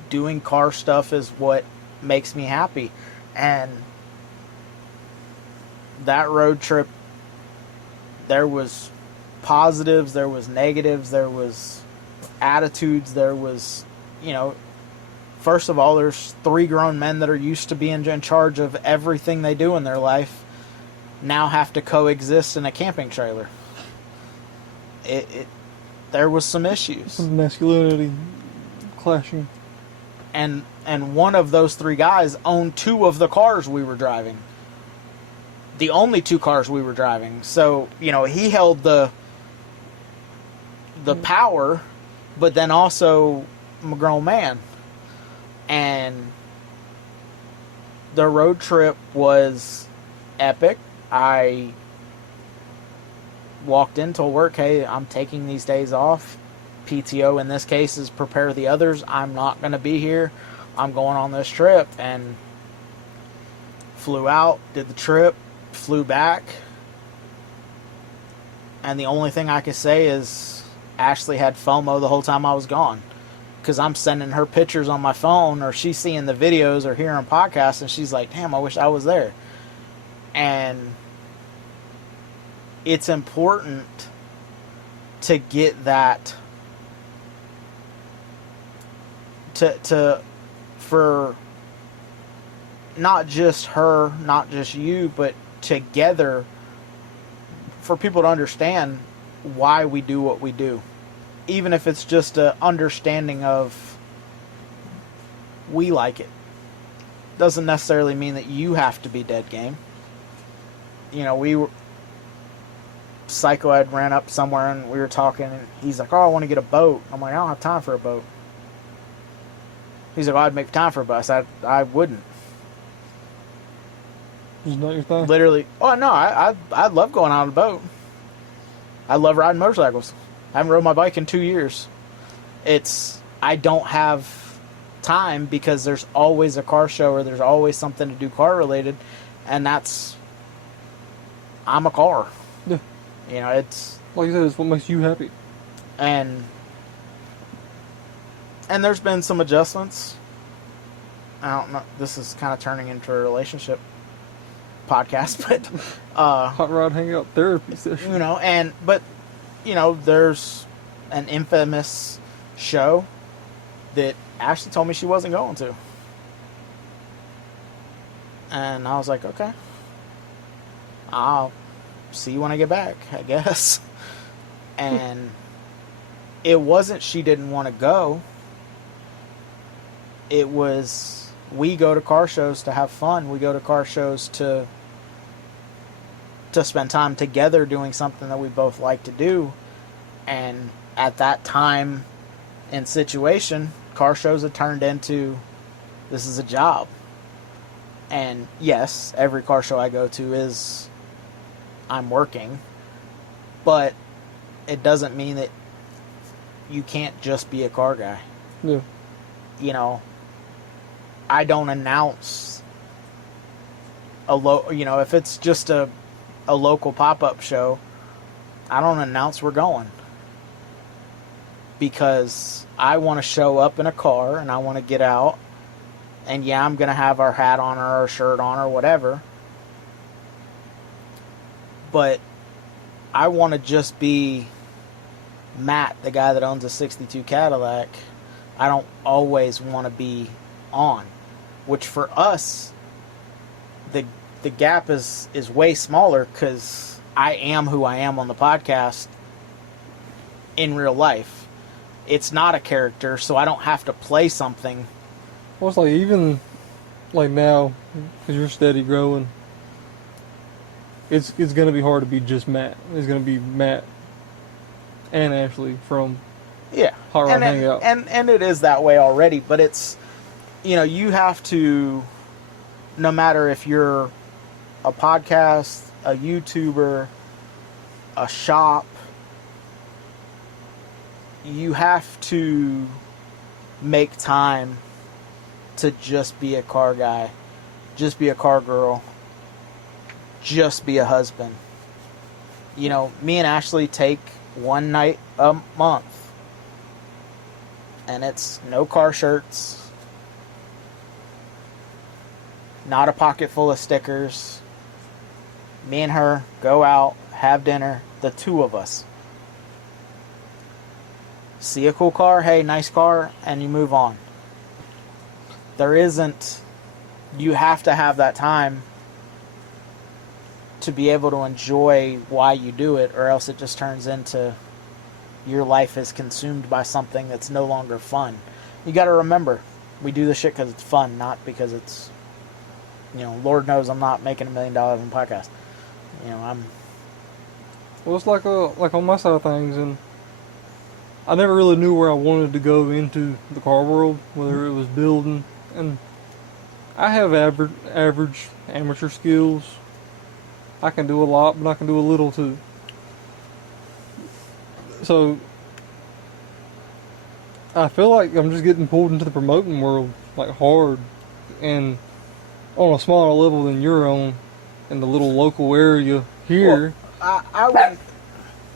doing car stuff is what makes me happy. And that road trip, there was positives, there was negatives, there was attitudes, there was, first of all, there's 3 grown men that are used to being in charge of everything they do in their life now have to coexist in a camping trailer. There was some issues. Some masculinity clashing. And one of those 3 guys owned 2 of the cars we were driving. The only 2 cars we were driving. So, he held the power, but then also I'm a grown man. And the road trip was epic. I walked in, told work, hey, I'm taking these days off. PTO in this case is prepare the others. I'm not going to be here. I'm going on this trip. And flew out, did the trip, flew back. And the only thing I could say is Ashley had FOMO the whole time I was gone. Because I'm sending her pictures on my phone, or she's seeing the videos or hearing podcasts, and she's like, damn, I wish I was there. And it's important to get that for not just her, not just you, but together, for people to understand why we do what we do. Even if it's just a understanding of, we like it. Doesn't necessarily mean that you have to be dead game. We were, Psycho had ran up somewhere and we were talking, and he's like, oh, I want to get a boat. I'm like, I don't have time for a boat. He's like, oh, I'd make time for a boat. I said, I wouldn't. It's not your thing? Literally. Oh, no, I love going out on a boat. I love riding motorcycles. I haven't rode my bike in 2 years. I don't have time because there's always a car show or there's always something to do car related, and I'm a car. Yeah. It's like you said, it's what makes you happy. And there's been some adjustments. I don't know. This is kind of turning into a relationship podcast, but hot rod hangout therapy session. But there's an infamous show that Ashley told me she wasn't going to. And I was like, okay. I'll see you when I get back, I guess. And it wasn't she didn't want to go. It was, we go to car shows to have fun. We go to car shows to spend time together doing something that we both like to do. And at that time and situation, car shows had turned into, this is a job. And yes, every car show I go to is, I'm working, but it doesn't mean that you can't just be a car guy. Yeah. You know, I don't announce if it's just a local pop-up show, I don't announce we're going. Because I want to show up in a car and I want to get out. And yeah, I'm going to have our hat on or our shirt on or whatever. But I want to just be Matt, the guy that owns a 62 Cadillac. I don't always want to be on. Which for us, the gap is way smaller because I am who I am on the podcast in real life. It's not a character, so I don't have to play something. Well, it's like even like now, because you're steady growing, it's going to be hard to be just Matt. It's going to be Matt and Ashley from Hot Rod Hangout. And it is that way already, but it's, you have to, no matter if you're a podcast, a YouTuber, a shop, you have to make time to just be a car guy, just be a car girl, just be a husband. Me and Ashley take one night a month, and it's no car shirts, not a pocket full of stickers. Me and her go out, have dinner, the two of us. See a cool car, hey, nice car, and you move on. There isn't, you have to have that time to be able to enjoy why you do it, or else it just turns into your life is consumed by something that's no longer fun. You got to remember, we do this shit because it's fun, not because it's, Lord knows I'm not making $1 million in podcast. Well, it's like on my side of things, and I never really knew where I wanted to go into the car world, whether it was building, and I have average amateur skills. I can do a lot, but I can do a little too. So I feel like I'm just getting pulled into the promoting world, like hard, and on a smaller level than you're on in the little local area here. Well, I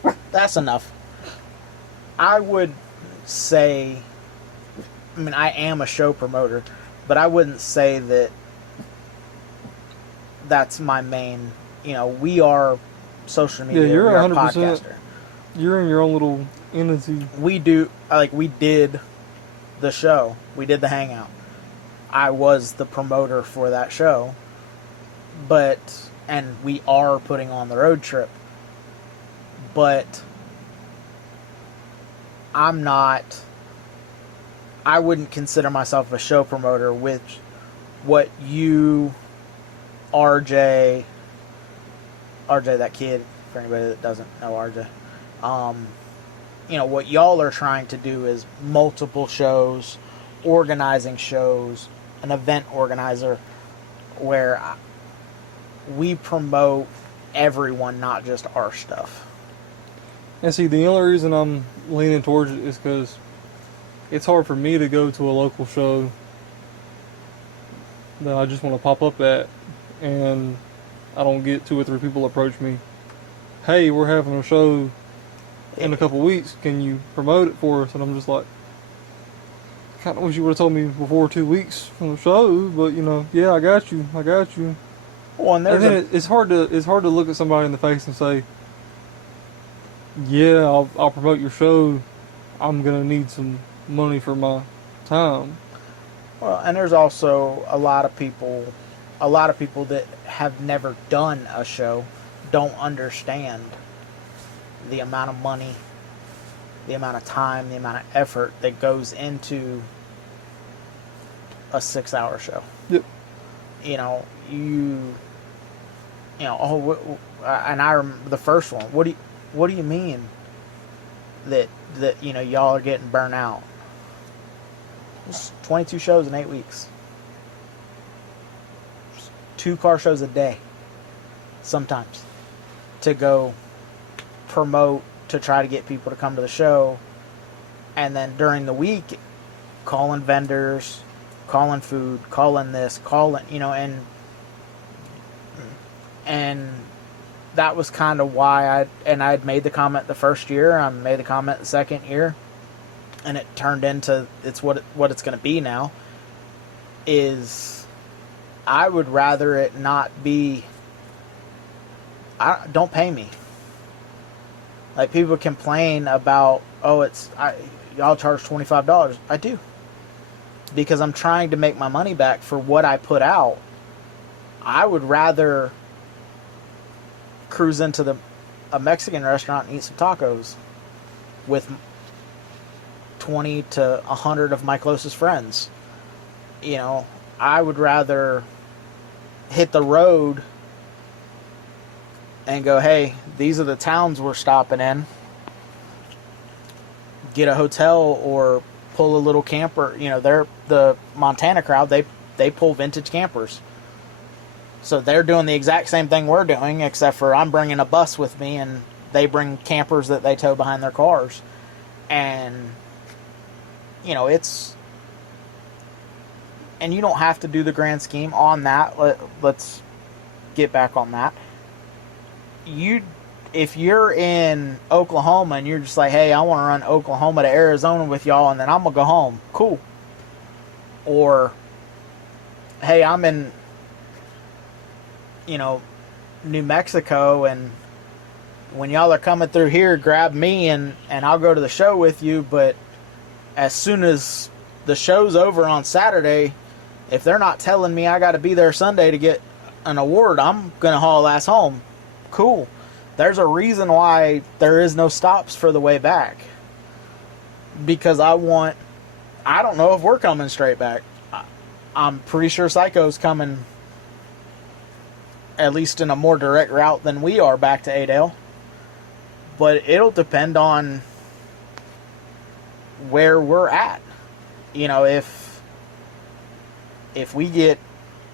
would. That's enough. I would say, I am a show promoter, but I wouldn't say that that's my main, we are social media. Yeah, you're we are 100%. podcaster. You're in your own little entity. We did the show. We did the hangout. I was the promoter for that show. And we are putting on the road trip. But I wouldn't consider myself a show promoter, which what you, RJ, that kid, for anybody that doesn't know RJ, what y'all are trying to do is multiple shows, organizing shows, an event organizer, where we promote everyone, not just our stuff. And see, the only reason I'm leaning towards it is because it's hard for me to go to a local show that I just want to pop up at, and I don't get 2 or 3 people approach me. Hey, we're having a show in a couple weeks. Can you promote it for us? And I'm just like, kind of wish you would have told me before 2 weeks from the show, but yeah, I got you. Well, and then it's hard to look at somebody in the face and say, yeah, I'll promote your show. I'm gonna need some money for my time. Well, and there's also a lot of people that have never done a show don't understand the amount of money the amount of time, the amount of effort that goes into a 6-hour show. Yep. You know, and I remember the first one. What do you mean that y'all are getting burnt out? It's 22 shows in 8 weeks. 2 car shows a day, sometimes, to go promote, to try to get people to come to the show, and then during the week, calling vendors, calling food, calling this, and that was kind of why I'd made the comment the first year, I made the comment the second year, and it turned into what it's going to be now. Is I would rather it not be. Don't pay me. Like, people complain about, y'all charge $25. I do, because I'm trying to make my money back for what I put out. I would rather cruise into a Mexican restaurant and eat some tacos with 20 to 100 of my closest friends. You know, I would rather hit the road and go, hey, these are the towns we're stopping in. Get a hotel or pull a little camper. You know, they're the Montana crowd. They pull vintage campers. So they're doing the exact same thing we're doing, except for I'm bringing a bus with me and they bring campers that they tow behind their cars. And, you know, and you don't have to do the grand scheme on that. Let's get back on that. If you're in Oklahoma and you're just like, hey, I want to run Oklahoma to Arizona with y'all and then I'm going to go home. Cool. Or, hey, I'm in, New Mexico, and when y'all are coming through here, grab me and I'll go to the show with you. But as soon as the show's over on Saturday, if they're not telling me I got to be there Sunday to get an award, I'm going to haul ass home. Cool. There's a reason why there is no stops for the way back. Because I don't know if we're coming straight back. I'm pretty sure Psycho's coming at least in a more direct route than we are back to Adel. But it'll depend on where we're at. You know, if we get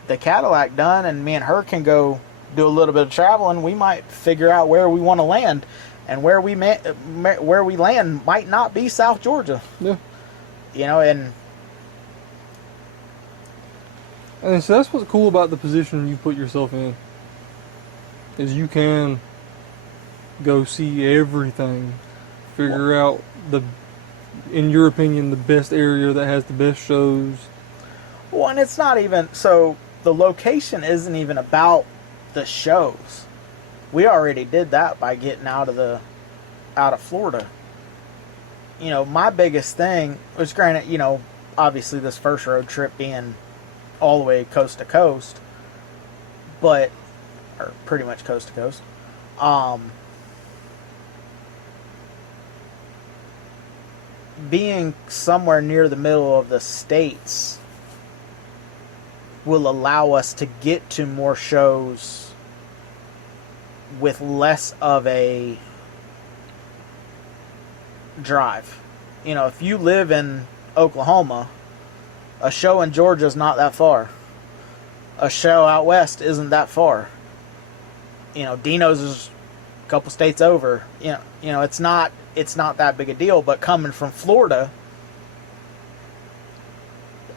the Cadillac done and me and her can go do a little bit of traveling, we might figure out where we want to land. And where we land might not be South Georgia. Yeah. You know, and so that's what's cool about the position you put yourself in. Is you can go see everything, figure out in your opinion, the best area that has the best shows. Well, and it's not even, so the location isn't even about the shows. We already did that by getting out of Florida. You know, my biggest thing was, granted, obviously this first road trip being all the way coast to coast, or pretty much coast to coast. Being somewhere near the middle of the states will allow us to get to more shows with less of a drive. You know, if you live in Oklahoma, a show in Georgia is not that far. A show out west isn't that far. You know, Dino's is a couple states over. You know, it's not that big a deal. But coming from Florida,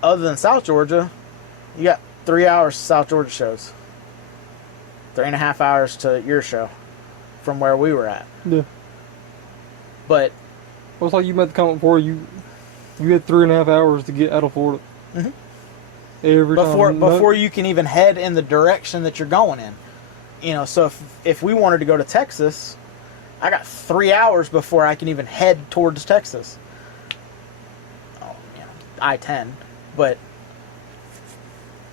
other than South Georgia, you got 3 hours to South Georgia shows. 3.5 hours to your show from where we were at. Yeah. But well, it's like you made the comment before, you had 3.5 hours to get out of Florida. Mm-hmm. Every time. Before you can even head in the direction that you're going in. You know, so if we wanted to go to Texas, I got 3 hours before I can even head towards Texas. Oh, I-10. But,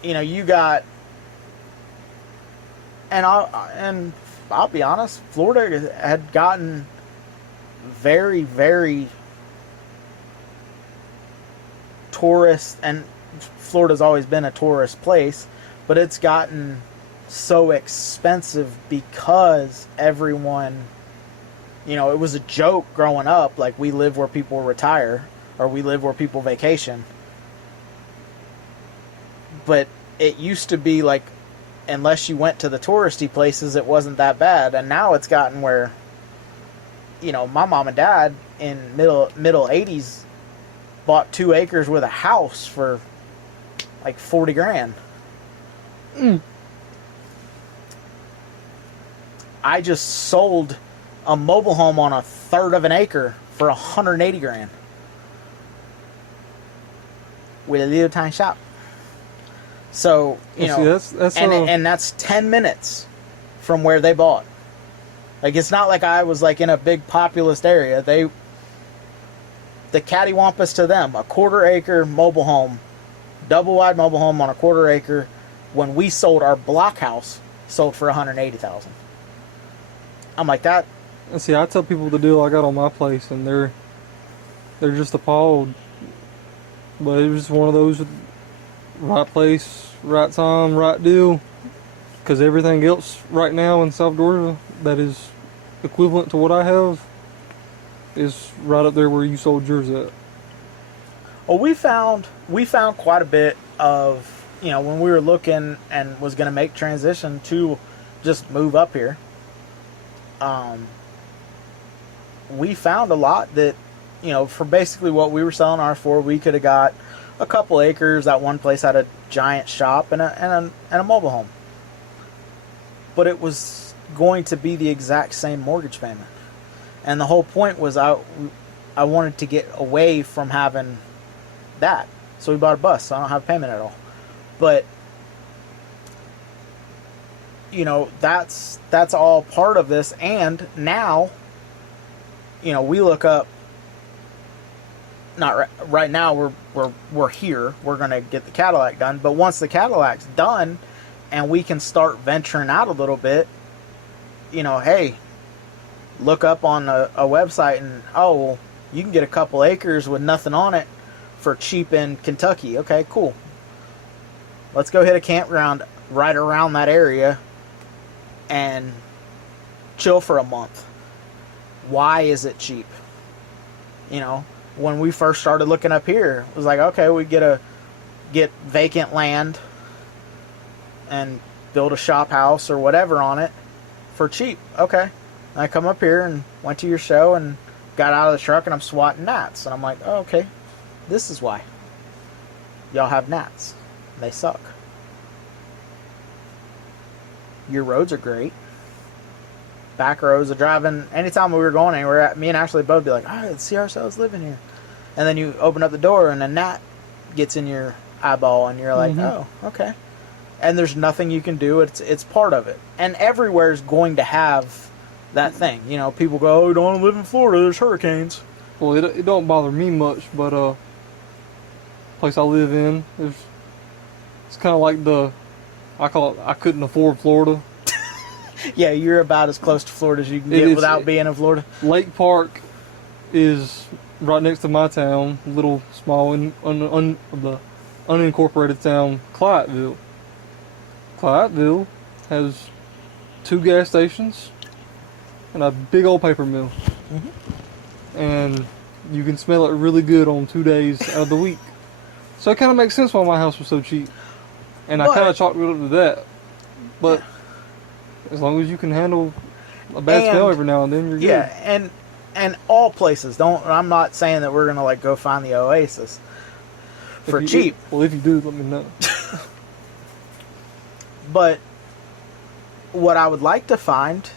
you got... And I'll be honest, Florida had gotten very, very tourist, and Florida's always been a tourist place, but it's gotten so expensive because everyone, it was a joke growing up, like we live where people retire or we live where people vacation. But it used to be like, unless you went to the touristy places, it wasn't that bad. And now it's gotten where, my mom and dad in middle 80s bought 2 acres with a house for like 40 grand. I just sold a mobile home on a third of an acre for 180 grand with a little tiny shop. So, and that's 10 minutes from where they bought. Like, it's not like I was like in a big populous area. The cattywampus to them, a 1/4 acre mobile home, double wide mobile home on a 1/4 acre. When we sold our block house, sold for $180,000. I'm like that. See, I tell people the deal I got on my place, and they're just appalled. But it was one of those right place, right time, right deal. Because everything else right now in South Georgia that is equivalent to what I have is right up there where you sold yours at. Well, we found quite a bit of, when we were looking and was going to make transition to just move up here. We found a lot that, for basically what we were selling ours for, we could have got a couple acres. That one place had a giant shop and a mobile home. But it was going to be the exact same mortgage payment. And the whole point was I wanted to get away from having that. So we bought a bus, so I don't have payment at all. But, that's all part of this. And now, we look up, not right now, we're here. We're going to get the Cadillac done. But once the Cadillac's done and we can start venturing out a little bit, hey, look up on a website and, you can get a couple acres with nothing on it for cheap in Kentucky. Okay, cool. Let's go hit a campground right around that area and chill for a month. Why is it cheap? When we first started looking up here, it was like, okay, we get vacant land and build a shop house or whatever on it for cheap. Okay. And I come up here and went to your show and got out of the truck and I'm swatting gnats. And I'm like, oh, okay, this is why. Y'all have gnats. They suck. Your roads are great. Back roads are driving. Anytime we were going anywhere, me and Ashley both be like, let's see ourselves living here. And then you open up the door and a gnat gets in your eyeball and you're like, oh, okay. And there's nothing you can do. It's part of it. And everywhere is going to have that thing. People go, oh, you don't want to live in Florida. There's hurricanes. Well, it don't bother me much, but place I live in, it's kind of like I call it, I couldn't afford Florida. Yeah, you're about as close to Florida as you can get without being in Florida. Lake Park is right next to my town, little small the unincorporated town, Clyateville. Clyateville has 2 gas stations and a big old paper mill. And you can smell it really good on 2 days out of the week. So it kind of makes sense why my house was so cheap. And I kind of chalked it up to that. But as long as you can handle a bad smell every now and then, you're good. Yeah, and all places. I'm not saying that we're going to go find the oasis for cheap. Well, if you do, let me know. But what I would like to find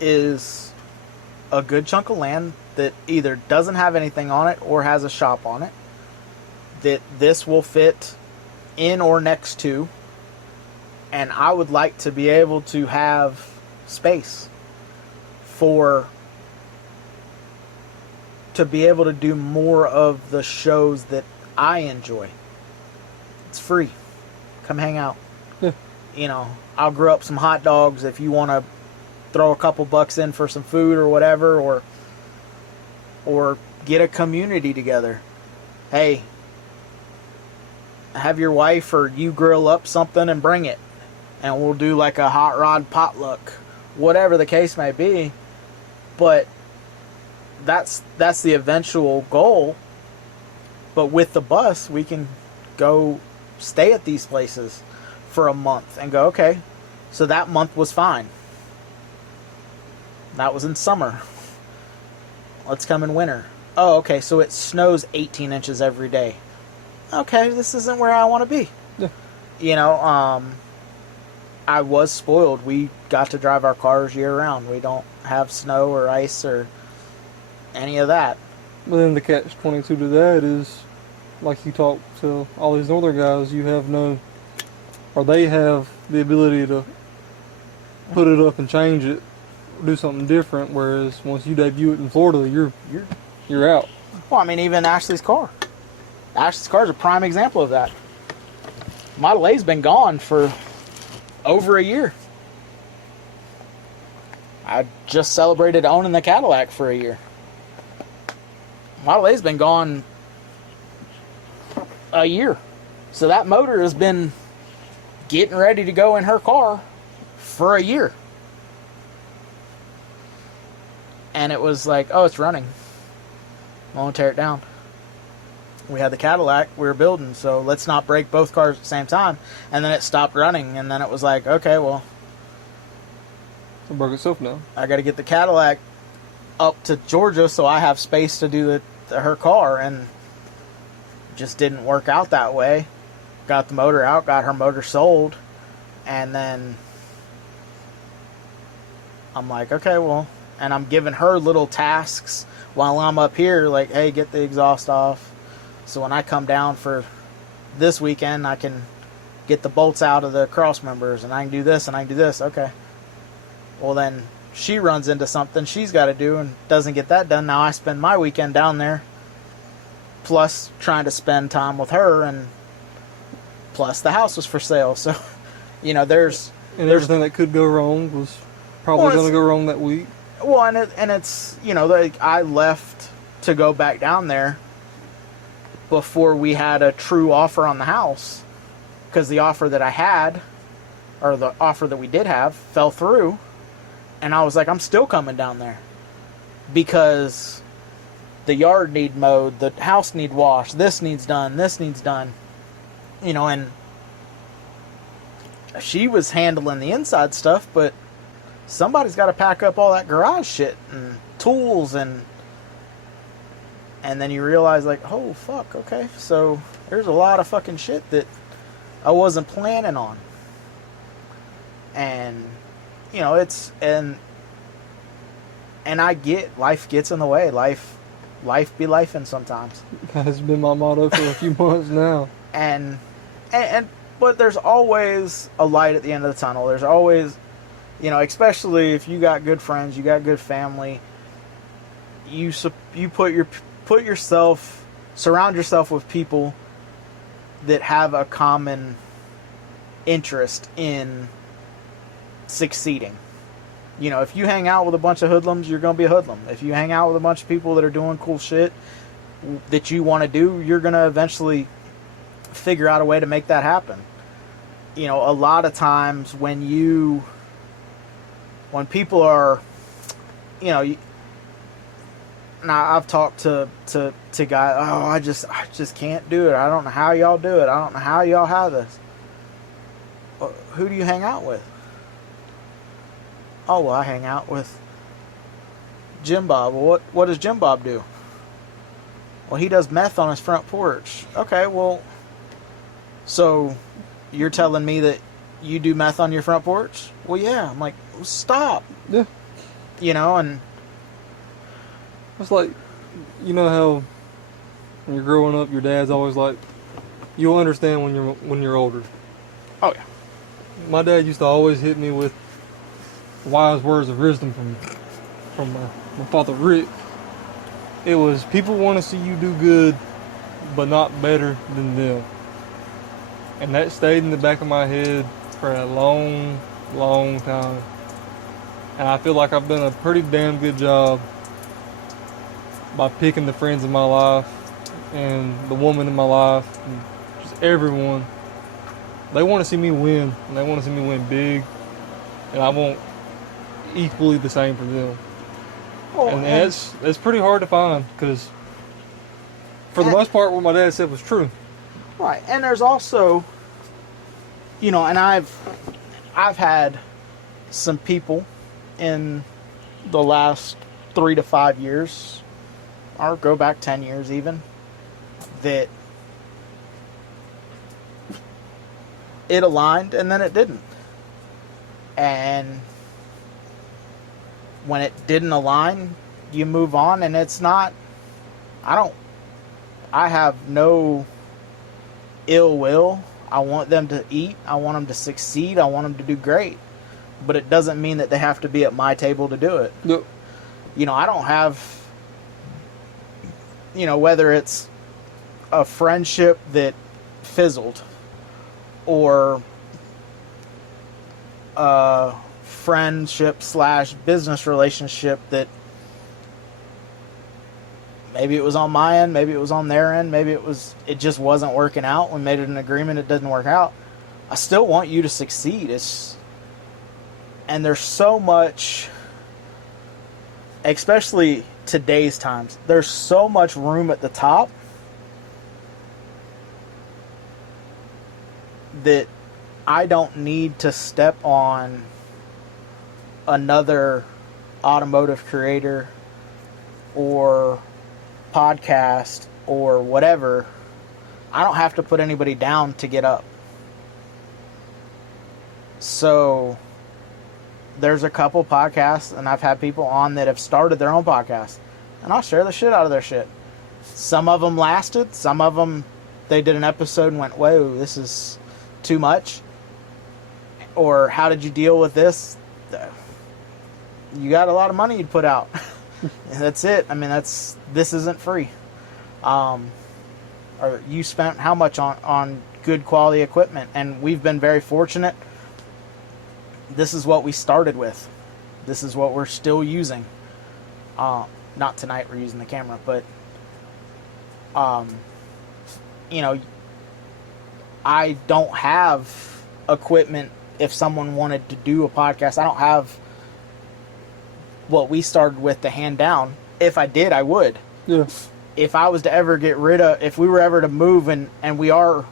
is a good chunk of land that either doesn't have anything on it or has a shop on it that this will fit in or next to. And I would like to be able to have space to be able to do more of the shows that I enjoy. It's free. Come hang out. Yeah. I'll grill up some hot dogs if you want to throw a couple bucks in for some food or whatever, or or get a community together. Hey, have your wife or you grill up something and bring it, and we'll do like a hot rod potluck, whatever the case may be. But that's the eventual goal. But with the bus, we can go stay at these places for a month and go, okay, so that month was fine. That was in summer. Let's come in winter. Oh, okay, so it snows 18 inches every day. Okay, this isn't where I want to be. Yeah. You know, I was spoiled. We got to drive our cars year round. We don't have snow or ice or any of that. But then the catch-22 to that is, like you talk to all these northern guys, you have no, or they have the ability to put it up and change it, do something different. Whereas once you debut it in Florida, you're out. Well, I mean, even Ashley's car. Ashley's car is a prime example of that. Model A's been gone for over a year. I just celebrated owning the Cadillac for a year. Model A's been gone a year. So that motor has been getting ready to go in her car for a year. And it was like, oh, it's running. I won't tear it down. We had the Cadillac we were building, so let's not break both cars at the same time. And then it stopped running, and then it was like, okay, well, It broke itself now. I got to get the Cadillac up to Georgia so I have space to do her car, and just didn't work out that way. Got the motor out, got her motor sold, and then I'm like, okay, well, and I'm giving her little tasks while I'm up here, like, hey, get the exhaust off. So when I come down for this weekend, I can get the bolts out of the cross members, and I can do this, and I can do this. Okay. Well, then she runs into something she's got to do and doesn't get that done. Now I spend my weekend down there, plus trying to spend time with her, and plus the house was for sale. So, you know, there's everything that could go wrong was probably going to go wrong that week. Well, and it's, you know, like, I left to go back down there before we had a true offer on the house, because the offer that I had, or the offer that we did have, fell through. And I was like, I'm still coming down there because the yard need mowed, the house need washed, this needs done, you know. And she was handling the inside stuff, but somebody's got to pack up all that garage shit and tools, and then you realize, like, oh fuck, okay, so there's a lot of fucking shit that I wasn't planning on. And you know, it's, and I get, life gets in the way, life be lifing sometimes. That's been my motto for a few months now. And but there's always a light at the end of the tunnel. There's always, you know, especially if you got good friends, you got good family, you surround yourself with people that have a common interest in succeeding. You know, if you hang out with a bunch of hoodlums, you're going to be a hoodlum. If you hang out with a bunch of people that are doing cool shit that you want to do, you're going to eventually figure out a way to make that happen. You know, a lot of times when people are, you know, now I've talked to guys, oh, I just can't do it. I don't know how y'all do it. I don't know how y'all have this. Well, who do you hang out with? Oh, well, I hang out with Jim Bob. Well, what does Jim Bob do? Well, he does meth on his front porch. Okay, well, so you're telling me that you do meth on your front porch? Well, yeah. I'm like, well, stop. Yeah. You know, and it's like, you know how when you're growing up, your dad's always like, you'll understand when you're older. Oh yeah. My dad used to always hit me with wise words of wisdom from my father Rick. It was, people want to see you do good, but not better than them. And that stayed in the back of my head for a long, long time. And I feel like I've done a pretty damn good job by picking the friends in my life and the woman in my life and just everyone. They want to see me win, and they want to see me win big, and I want equally the same for them. Well, And that's pretty hard to find, because for the most part what my dad said was true. Right, and there's also, and I've had some people in the last 3 to 5 years, or go back 10 years even, that it aligned and then it didn't. And when it didn't align, you move on, and it's not, I have no ill will. I want them to eat. I want them to succeed. I want them to do great. But it doesn't mean that they have to be at my table to do it. Yep. I don't have, whether it's a friendship that fizzled or a friendship / business relationship that maybe it was on my end, maybe it was on their end, maybe it just wasn't working out. We made an agreement, it didn't work out. I still want you to succeed. And there's so much, especially today's times, there's so much room at the top that I don't need to step on another automotive creator or podcast or whatever. I don't have to put anybody down to get up. So there's a couple podcasts, and I've had people on that have started their own podcast, and I'll share the shit out of their shit. Some of them lasted. Some of them, they did an episode and went, whoa, this is too much. Or how did you deal with this? You got a lot of money you'd put out. That's it. I mean, this isn't free. Or you spent how much on good quality equipment? And we've been very fortunate. This is what we started with. This is what we're still using. Not tonight, we're using the camera, but I don't have equipment. If someone wanted to do a podcast, I don't have what we started with to hand down. If I did, I would. Yeah. If I was to ever get rid of, if we were ever to move, and we are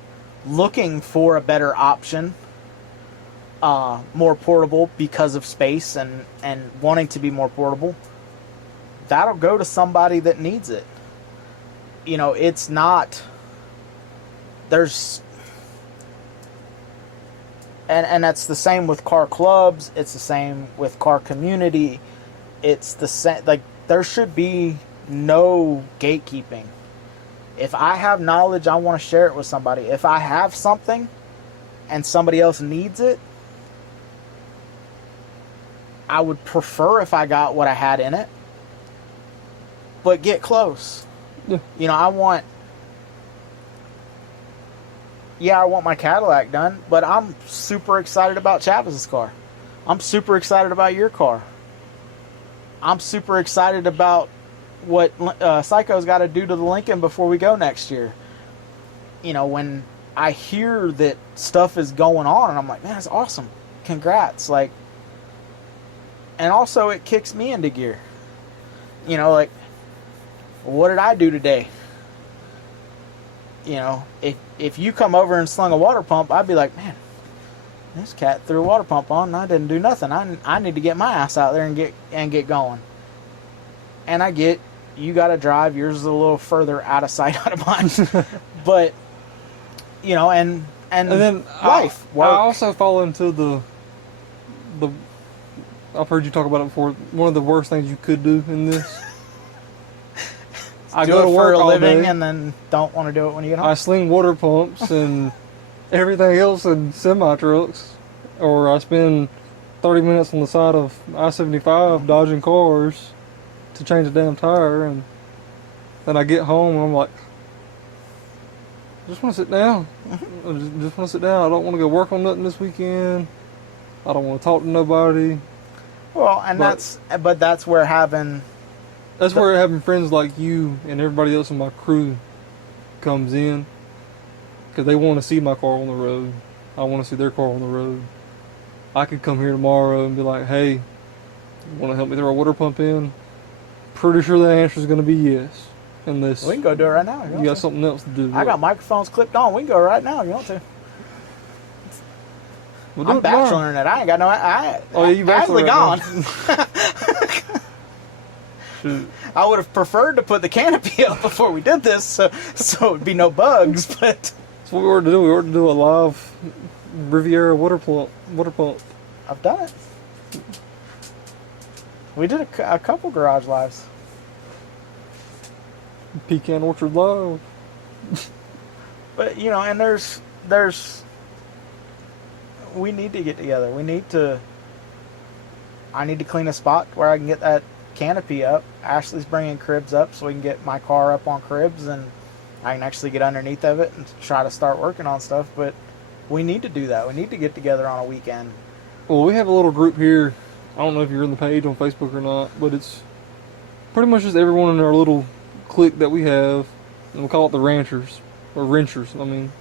looking for a better option, more portable because of space and wanting to be more portable, that'll go to somebody that needs it. It's not, there's, and that's the same with car clubs. It's the same with car community. It's the same, like, there should be no gatekeeping. If I have knowledge, I want to share it with somebody. If I have something and somebody else needs it, I would prefer if I got what I had in it, but get close. Yeah. I want my Cadillac done, but I'm super excited about Chavez's car. I'm super excited about your car. I'm super excited about what Psycho's got to do to the Lincoln before we go next year. When I hear that stuff is going on, and I'm like, man, that's awesome. Congrats. Like, and also it kicks me into gear. Like, what did I do today? If you come over and slung a water pump, I'd be like, man, this cat threw a water pump on and I didn't do nothing. I need to get my ass out there and get going. And I get, you got to drive. Yours is a little further out of sight, out of mind. But, and then life. I also fall into the I've heard you talk about it before. One of the worst things you could do in this. I do go to it work for a all living day. and then don't want to do it when you get home. I sling water pumps and everything else in semi trucks, or I spend 30 minutes on the side of I-75 dodging cars to change a damn tire, and then I get home and I'm like, I just want to sit down. Mm-hmm. I just want to sit down. I don't want to go work on nothing this weekend. I don't want to talk to nobody. Well, and that's where having That's where having friends like you and everybody else in my crew comes in, because they want to see my car on the road. I want to see their car on the road. I could come here tomorrow and be like, hey, want to help me throw a water pump in? Pretty sure the answer is going to be yes. Unless We can go do it right now. you got something else to do. I got microphones clipped on. We can go right now if you want to. We'll do I'm it tomorrow. bacheloring it. I ain't got no. You actually bachelor gone. Shoot. I would have preferred to put the canopy up before we did this, so it would be no bugs. But That's what we were to do. We were to do a live Riviera water pump. I've done it. We did a couple garage lives. Pecan Orchard Live. But and there's we need to get together. I need to clean a spot where I can get that canopy up. Ashley's bringing cribs up so we can get my car up on cribs and I can actually get underneath of it and try to start working on stuff. But we need to do that. We need to get together on a weekend. Well, we have a little group here. I don't know if you're in the page on Facebook or not, but it's pretty much just everyone in our little clique that we have, and we'll call it the ranchers, or wrenchers, I mean.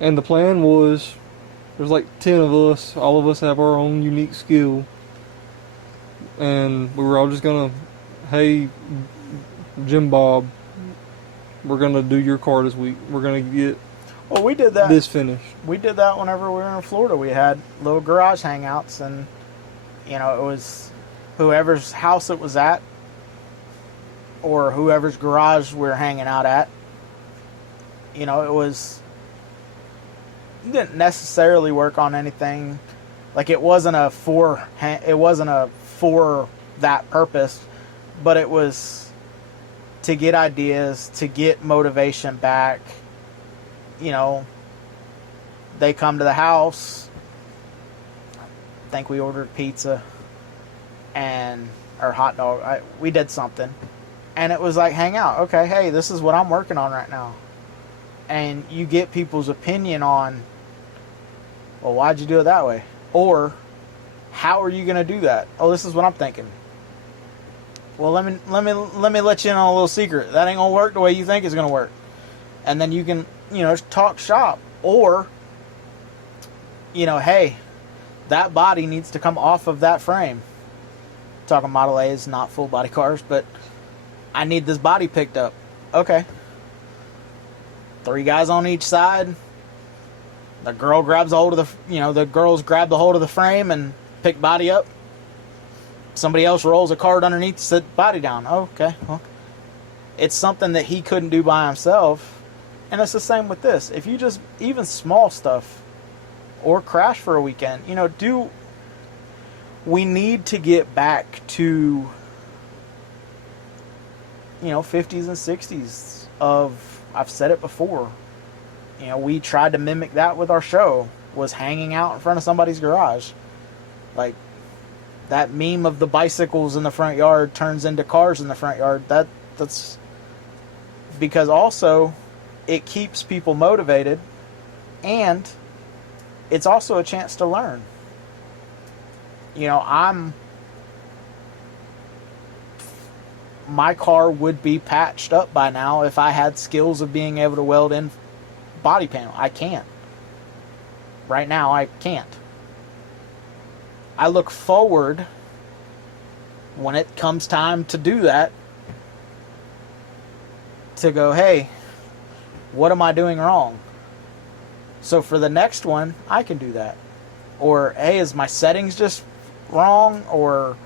And the plan was, there's like 10 of us, all of us have our own unique skill, and we were all just gonna, hey, Jim Bob, we're gonna do your car this week. We're gonna get we did that. This finished. We did that whenever we were in Florida. We had little garage hangouts, and it was whoever's house it was at, or whoever's garage we were hanging out at. It didn't necessarily work on anything. Like it wasn't a for that purpose, but it was to get ideas, to get motivation back. They come to the house. I think we ordered pizza or hot dog. We did something. And it was like, hang out. Okay, hey, this is what I'm working on right now. And you get people's opinion on, well, why'd you do it that way? Or, how are you going to do that? Oh, this is what I'm thinking. Well, let me let you in on a little secret. That ain't going to work the way you think it's going to work. And then you can, talk shop. Or, hey, that body needs to come off of that frame. Talking Model A's, not full body cars, but I need this body picked up. Okay. 3 guys on each side. The girl grabs a hold of the girls grab the hold of the frame and pick body up. Somebody else rolls a cart underneath to set body down. Oh, okay. Well, it's something that he couldn't do by himself. And it's the same with this. If you just, even small stuff, or crash for a weekend, we need to get back to, 50s and 60s of, I've said it before, we tried to mimic that with our show, was hanging out in front of somebody's garage. Like, that meme of the bicycles in the front yard turns into cars in the front yard. That's because also it keeps people motivated, and it's also a chance to learn. My car would be patched up by now if I had skills of being able to weld in body panel. I can't. Right now, I can't. I look forward, when it comes time to do that, to go, hey, what am I doing wrong? So for the next one, I can do that. Or, hey, is my settings just wrong? Or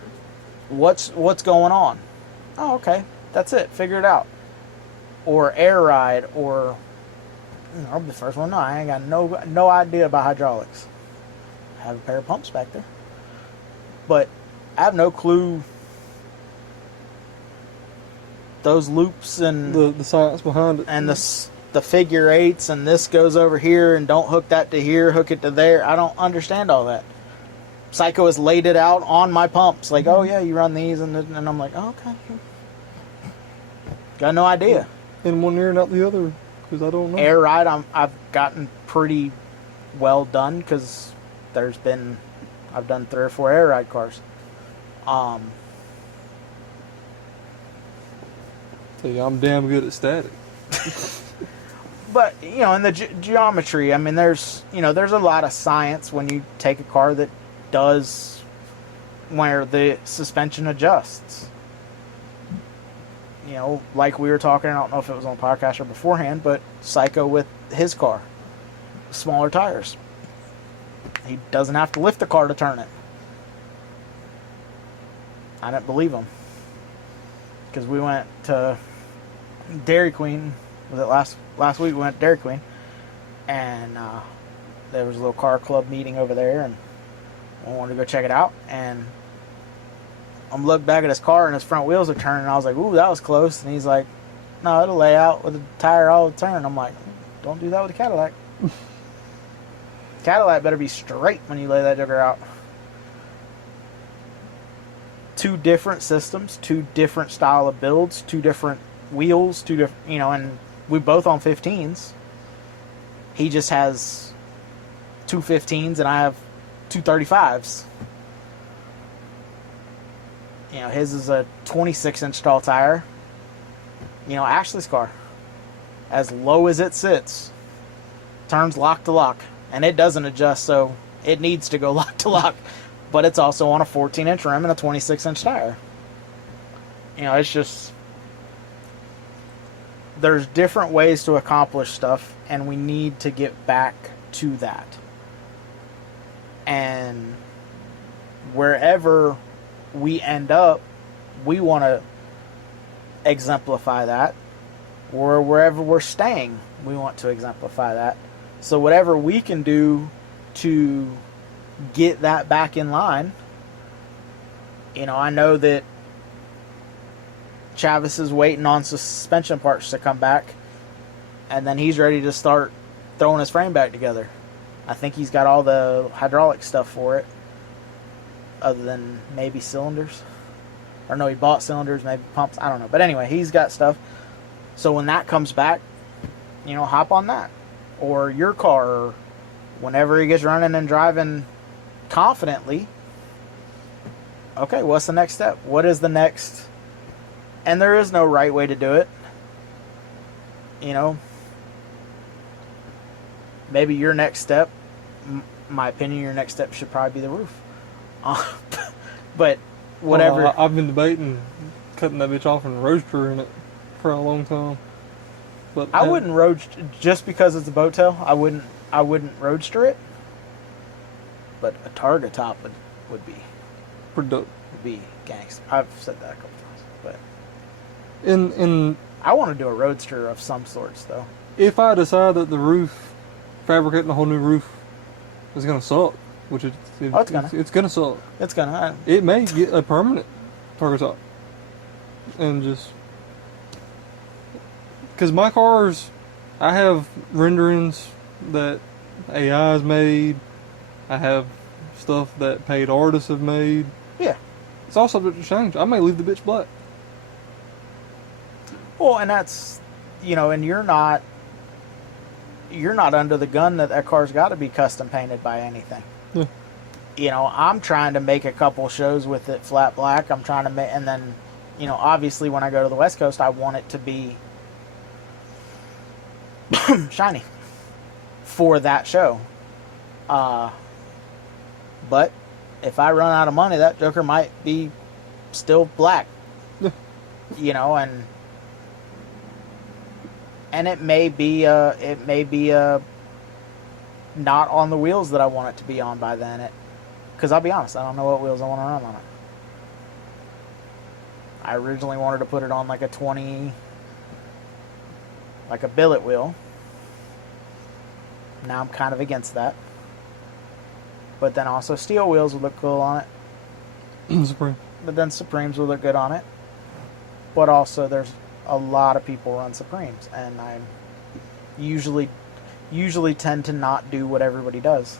what's going on? Oh, okay. That's it. Figure it out. Or air ride, or I'll be the first one. No, I ain't got no idea about hydraulics. I have a pair of pumps back there. But I have no clue those loops and the science behind it. And the figure eights, and this goes over here, and don't hook that to here, hook it to there. I don't understand all that. Psycho has laid it out on my pumps. Like, oh yeah, you run these, and I'm like, oh, okay. Got no idea. In one ear and out the other, because I don't know. Air ride, I've gotten pretty well done, because I've done 3 or 4 air ride cars. Tell you, I'm damn good at static. But, you know, in the geometry, I mean, there's a lot of science when you take a car that does where the suspension adjusts. You know, like we were talking, I don't know if it was on podcast or beforehand, but Psycho with his car, smaller tires. He doesn't have to lift the car to turn it. I didn't believe him. Because we went to Dairy Queen, was it last week we went to Dairy Queen, and there was a little car club meeting over there, and I wanted to go check it out, and I'm looking back at his car and his front wheels are turning, and I was like, ooh, that was close. And he's like, no, it'll lay out with the tire all the turn. I'm like, don't do that with a Cadillac. Cadillac better be straight when you lay that jogger out. Two different systems, two different style of builds, two different wheels, two different, you know, and we both on 15s. He just has two 15s and I have two 35s. You know, his is a 26-inch tall tire. You know, Ashley's car, as low as it sits, turns lock to lock. And it doesn't adjust, so it needs to go lock to lock. But it's also on a 14-inch rim and a 26-inch tire. You know, it's just... There's different ways to accomplish stuff, and we need to get back to that. And wherever we end up, we want to exemplify that. Or wherever we're staying, we want to exemplify that. So whatever we can do to get that back in line. You know, I know that Chavis is waiting on suspension parts to come back, and then he's ready to start throwing his frame back together. I think he's got all the hydraulic stuff for it, other than maybe cylinders. Or no, he bought cylinders, maybe pumps, I don't know. But anyway, he's got stuff. So when that comes back, you know, hop on that. Or your car, or whenever he gets running and driving confidently, okay, what's the next step? What is the next? And there is no right way to do it. You know, maybe your next step, my opinion, your next step should probably be the roof. But whatever. Well, I've been debating cutting that bitch off and roadster it for a long time. But I wouldn't roadster just because it's a boat tail. I wouldn't roadster it. But a Targa top would be pretty dope. Would be gangster. I've said that a couple times. But in I want to do a roadster of some sorts though. If I decide that the roof, fabricating a whole new roof, is gonna suck, which it's gonna suck. It's gonna. It may get a permanent Targa top, and just because my cars, I have renderings that AI's made. I have stuff that paid artists have made. Yeah. It's all subject to change. I may leave the bitch black. Well, and that's, you know, and you're not under the gun that car's got to be custom painted by anything. Yeah. You know, I'm trying to make a couple shows with it flat black. I'm trying to make, and then, you know, obviously when I go to the West Coast, I want it to be shiny for that show. But if I run out of money, that Joker might be still black. Yeah. You know, and it may be not on the wheels that I want it to be on by then. Because I'll be honest, I don't know what wheels I want to run on it. I originally wanted to put it on like a 20, like a billet wheel. Now I'm kind of against that. But then also steel wheels would look cool on it. Supreme. But then Supremes would look good on it. But also there's a lot of people run Supremes, and I usually tend to not do what everybody does.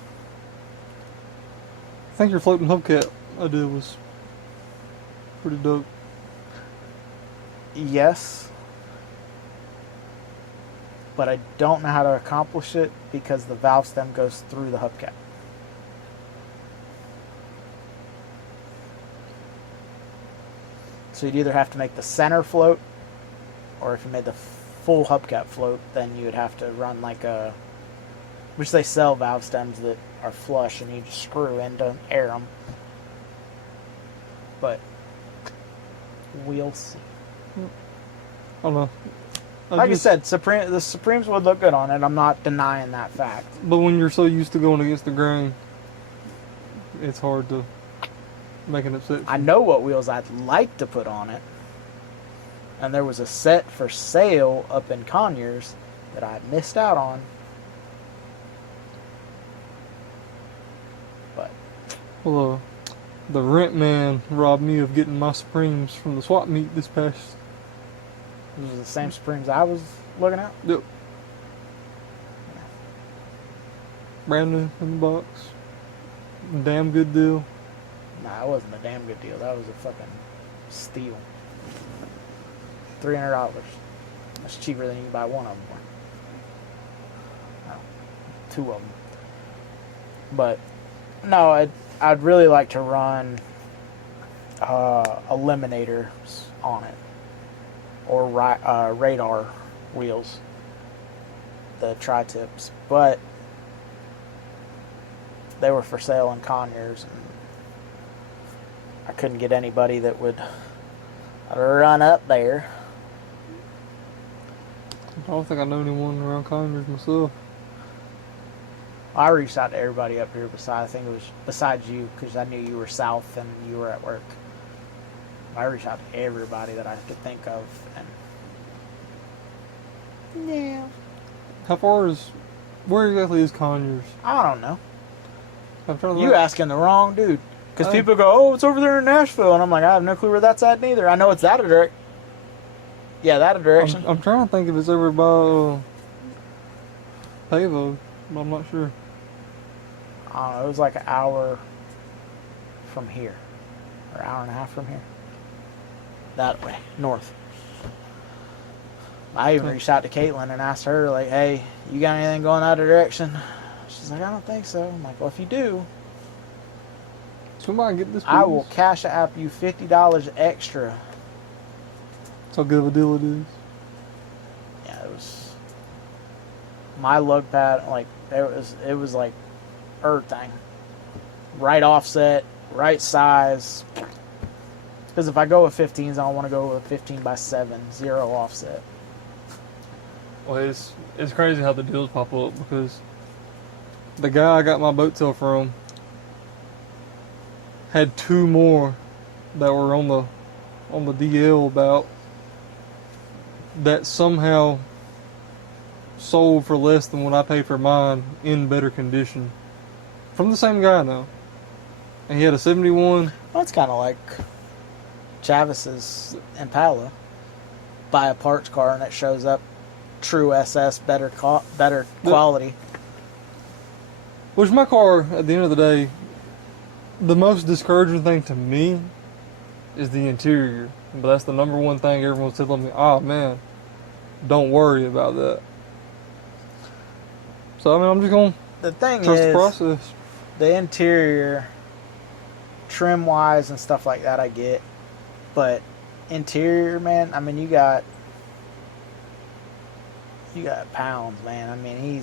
I think your floating hubcap idea was pretty dope. Yes. But I don't know how to accomplish it because the valve stem goes through the hubcap. So you'd either have to make the center float or if you made the full hubcap float, then you would have to run like a, which they sell valve stems that are flush, and you just screw in to air them. But we'll see. I don't know. Like I said, the Supremes would look good on it. I'm not denying that fact. But when you're so used to going against the grain, it's hard to make an exception. I know what wheels I'd like to put on it. And there was a set for sale up in Conyers that I missed out on. But Well, the rent man robbed me of getting my Supremes from the swap meet this past. those are the same Supremes I was looking at. Yep. Brand new in the box. Damn good deal. Nah, it wasn't a damn good deal. That was a fucking steal. $300. That's cheaper than you can buy one of them for. No, two of them. But no, I'd really like to run eliminators on it, or radar wheels, the tri-tips, but they were for sale in Conyers, and I couldn't get anybody that would run up there. I don't think I know anyone around Conyers myself. I reached out to everybody up here besides you, because I knew you were south and you were at work. I reached out to everybody that I could think of, and yeah, Where exactly is Conyers? I don't know. I'm trying to You look. asking the wrong dude, because people go, "Oh, it's over there in Nashville," and I'm like, I have no clue where that's at neither. I know it's that direction. Yeah, that direction. I'm trying to think if it's over by Pavo, but I'm not sure. I don't know. It was like an hour from here, or an hour and a half from here. That way, north. I even reached out to Caitlin and asked her, like, "Hey, you got anything going that direction?" She's like, "I don't think so." I'm like, "Well, if you do, Somebody get this. I Please. will cash app you $50 extra." That's how good of a deal it is. Yeah, it was my lug pad. Like it was like everything, right offset, right size. Because if I go with 15s, I don't want to go with a 15x7, 0 offset. Well, it's crazy how the deals pop up, because the guy I got my boat tail from had two more that were on the DL about that somehow sold for less than what I paid for mine in better condition. From the same guy though. And he had a 71. Well, it's kind of like Chavis's Impala. Buy a parts car and it shows up true SS, better quality. Which my car, at the end of the day, the most discouraging thing to me is the interior. But that's the number one thing everyone's telling me, "Oh man, don't worry about that." So I mean, I'm just going The thing to trust the is, process. the interior, trim wise and stuff like that, I get. But interior, man, I mean, you got Pounds, man. I mean,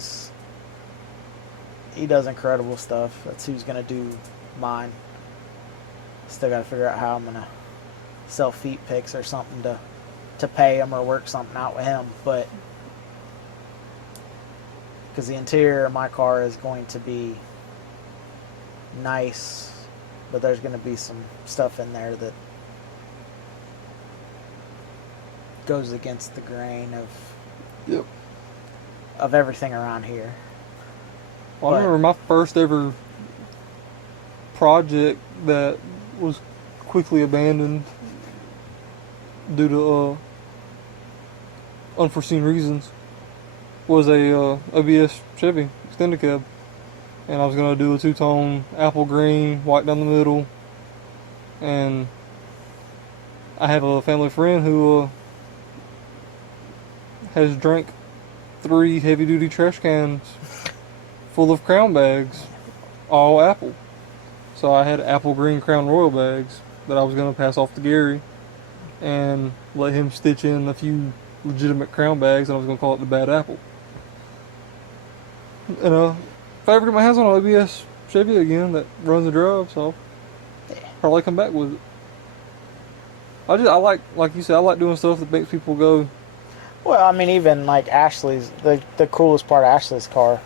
he does incredible stuff. That's who's gonna do mine. Still got to figure out how I'm gonna sell feet pics or something to pay him, or work something out with him. But because the interior of my car is going to be nice, but there's going to be some stuff in there that goes against the grain Yep. of everything around here. Well, I remember my first ever project that was quickly abandoned due to unforeseen reasons was a OBS Chevy extended cab, and I was gonna do a two-tone apple green, white down the middle, and I have a family friend who has drank 3 heavy-duty trash cans full of Crown bags, all apple. So I had apple green Crown Royal bags that I was going to pass off to Gary and let him stitch in a few legitimate crown bags, and I was going to call it the bad apple. And if I ever get my hands on an ABS Chevy again that runs and drives, I'll probably come back with it. I like you said, I like doing stuff that makes people go. Well, I mean, even like Ashley's, the coolest part of Ashley's car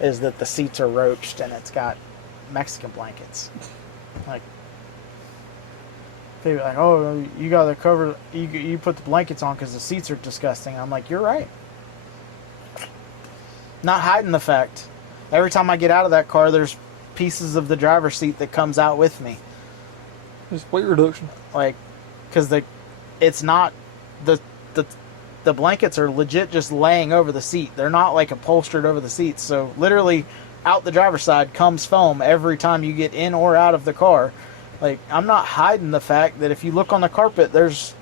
is that the seats are roached and it's got Mexican blankets. Like, people are like, oh, you got to cover, you put the blankets on because the seats are disgusting. I'm like, you're right. Not hiding the fact. Every time I get out of that car, there's pieces of the driver's seat that comes out with me. Just weight reduction. Like, because it's not the blankets are legit just laying over the seat. They're not like upholstered over the seats. So literally, out the driver's side comes foam every time you get in or out of the car. Like, I'm not hiding the fact that if you look on the carpet, there's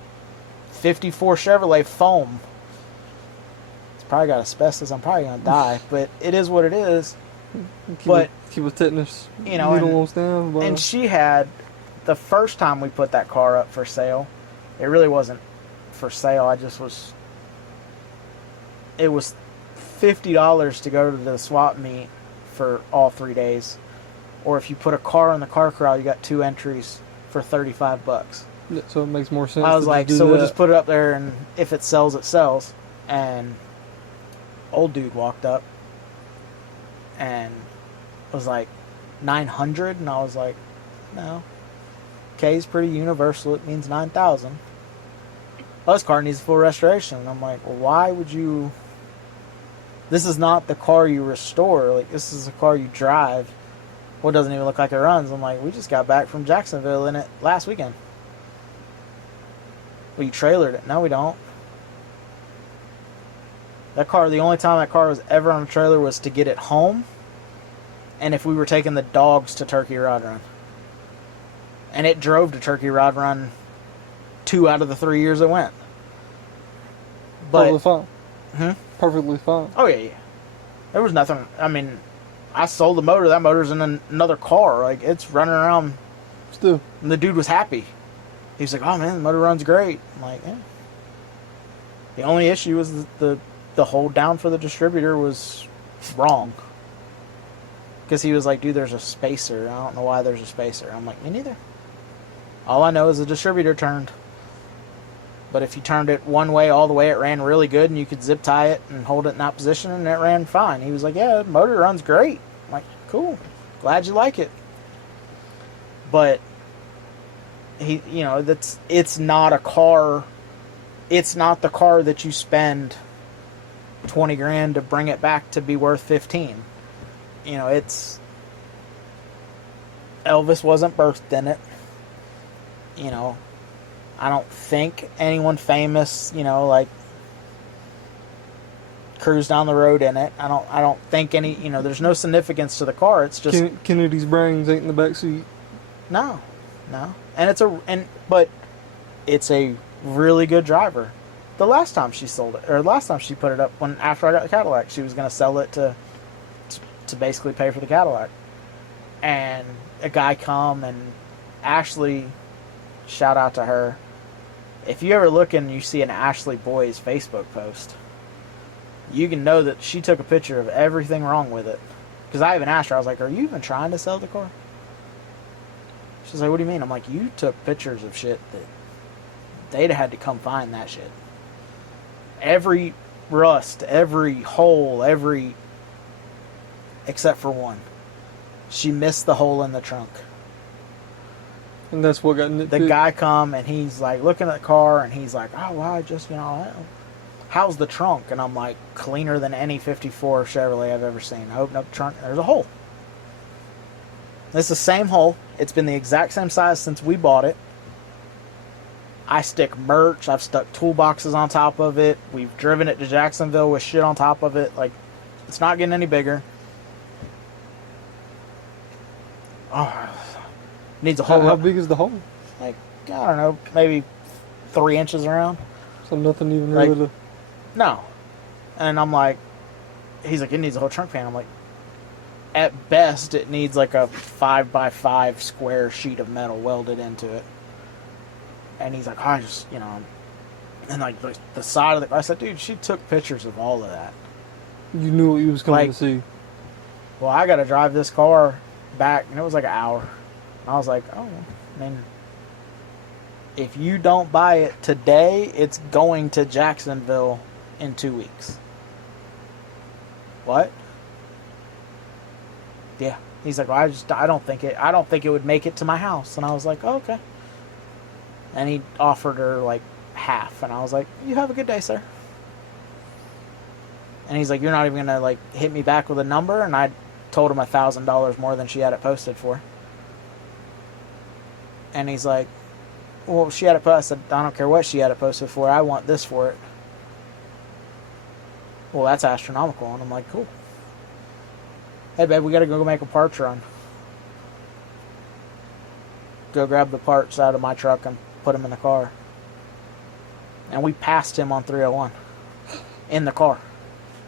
54 Chevrolet foam. It's probably got asbestos. I'm probably gonna die, but it is what it is. Keep a tetanus, needle down. And she had, the first time we put that car up for sale, it really wasn't for sale. It was $50 to go to the swap meet for all 3 days. Or if you put a car in the car corral, you got 2 entries for $35. Yeah, so it makes more sense. I was like, so we'll just put it up there, and if it sells, it sells. And old dude walked up and was like, 900, and I was like, no. K is pretty universal. It means 9,000. Oh, this car needs full restoration. And I'm like, well, why would you? This is not the car you restore. Like, this is a car you drive. Well, it doesn't even look like it runs. I'm like, we just got back from Jacksonville in it last weekend. We trailered it. No, we don't. That car, the only time that car was ever on a trailer was to get it home, and if we were taking the dogs to Turkey Rod Run. And it drove to Turkey Rod Run 2 out of the 3 years it went. But, perfectly fine. Perfectly fine. Oh, yeah. There was nothing. I mean, I sold the motor. That motor's in another car. Like, it's running around. Still. And the dude was happy. He was like, oh, man, the motor runs great. I'm like, yeah. The only issue was the hold down for the distributor was wrong. Because he was like, dude, there's a spacer. I don't know why there's a spacer. I'm like, me neither. All I know is the distributor turned. But if you turned it one way all the way, it ran really good, and you could zip tie it and hold it in that position, and it ran fine. He was like, yeah, the motor runs great. I'm like, cool. Glad you like it. But it's not a car. It's not the car that you spend 20 grand to bring it back to be worth 15. It's Elvis wasn't birthed in it. I don't think anyone famous, like, cruised down the road in it. I don't think any, there's no significance to the car. It's just Kennedy's brains ain't in the back seat. No. And but it's a really good driver. The last time she sold it, or last time she put it up, after I got the Cadillac, she was going to sell it to basically pay for the Cadillac. And a guy come, and Ashley, shout out to her. If you ever look and you see an Ashley Boys Facebook post, you can know that she took a picture of everything wrong with it. Because I even asked her, I was like, are you even trying to sell the car? She's like, what do you mean? I'm like, you took pictures of shit that they'd have had to come find that shit. Every rust, every hole, except for one. She missed the hole in the trunk. And that's what got nitpicked. The guy come, and he's like looking at the car, and he's like, oh, well, I just, how's the trunk? And I'm like, cleaner than any 54 Chevrolet I've ever seen. I open up the trunk, and there's a hole. It's the same hole. It's been the exact same size since we bought it. I stick merch. I've stuck toolboxes on top of it. We've driven it to Jacksonville with shit on top of it. Like, it's not getting any bigger. Oh, needs a hole. How big is the hole? Like, I don't know, maybe 3 inches around. So nothing even really to... No. And I'm like, he's like, it needs a whole trunk pan. I'm like, at best, it needs like a 5x5 square sheet of metal welded into it. And he's like, oh, I just, And like the side of the, I said, dude, she took pictures of all of that. You knew what you was coming Like, to see. Well, I got to drive this car back, and it was like an hour. And I was like, oh, I mean, if you don't buy it today, it's going to Jacksonville in 2 weeks. What? Yeah. He's like, well, I don't think it would make it to my house. And I was like, oh, okay. And he offered her like half, and I was like, you have a good day, sir. And he's like, you're not even gonna like hit me back with a number? And I told him $1,000 more than she had it posted for. And he's like, well, she had it posted. I said, I don't care what she had it posted for. I want this for it. Well, that's astronomical. And I'm like, cool. Hey, babe, we got to go make a parts run. Go grab the parts out of my truck and put them in the car. And we passed him on 301 in the car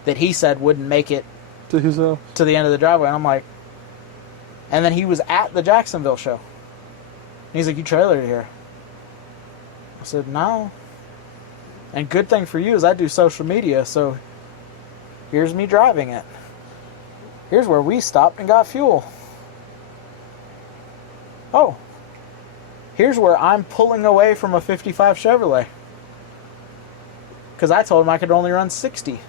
that he said wouldn't make it To his house. to the end of the driveway. And I'm like, and then he was at the Jacksonville show. And he's like, you trailered here. I said, no. And good thing for you is I do social media, so here's me driving it. Here's where we stopped and got fuel. Oh. Here's where I'm pulling away from a 55 Chevrolet. Because I told him I could only run 60.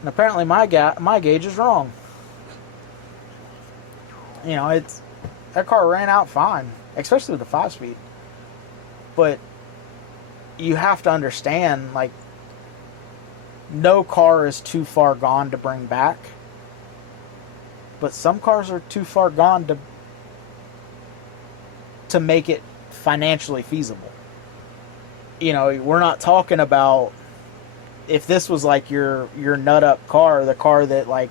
And apparently my gauge is wrong. You know, that car ran out fine, especially with the 5-speed. But you have to understand, like, no car is too far gone to bring back. But some cars are too far gone to make it financially feasible. You know, we're not talking about if this was like your nut up car, the car that like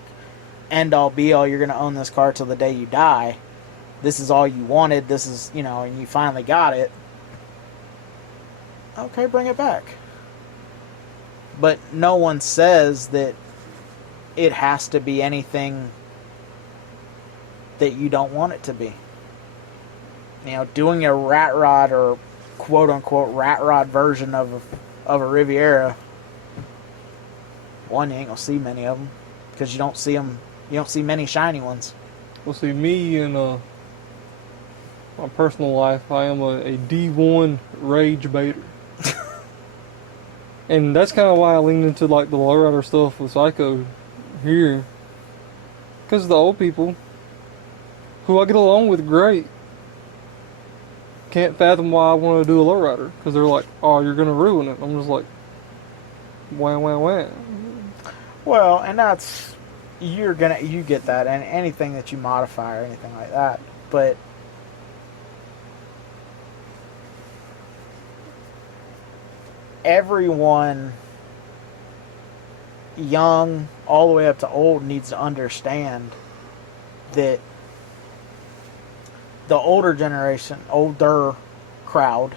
end all be all, you're going to own this car till the day you die. This is all you wanted. This is, you know, and you finally got it. Okay, bring it back. But no one says that it has to be anything that you don't want it to be. You know, doing a rat rod or quote unquote rat rod version of a Riviera, one, you ain't gonna see many of them because you don't see them. You don't see many shiny ones. Well, see, me in my personal life, I am a D1 rage baiter. And that's kind of why I leaned into like the lowrider stuff with Psycho here. Because the old people, who I get along with great, can't fathom why I want to do a lowrider. Because they're like, oh, you're going to ruin it. I'm just like, wah, wah, wah. Well, and that's, you get that, and anything that you modify or anything like that. But everyone, young all the way up to old, needs to understand that the older crowd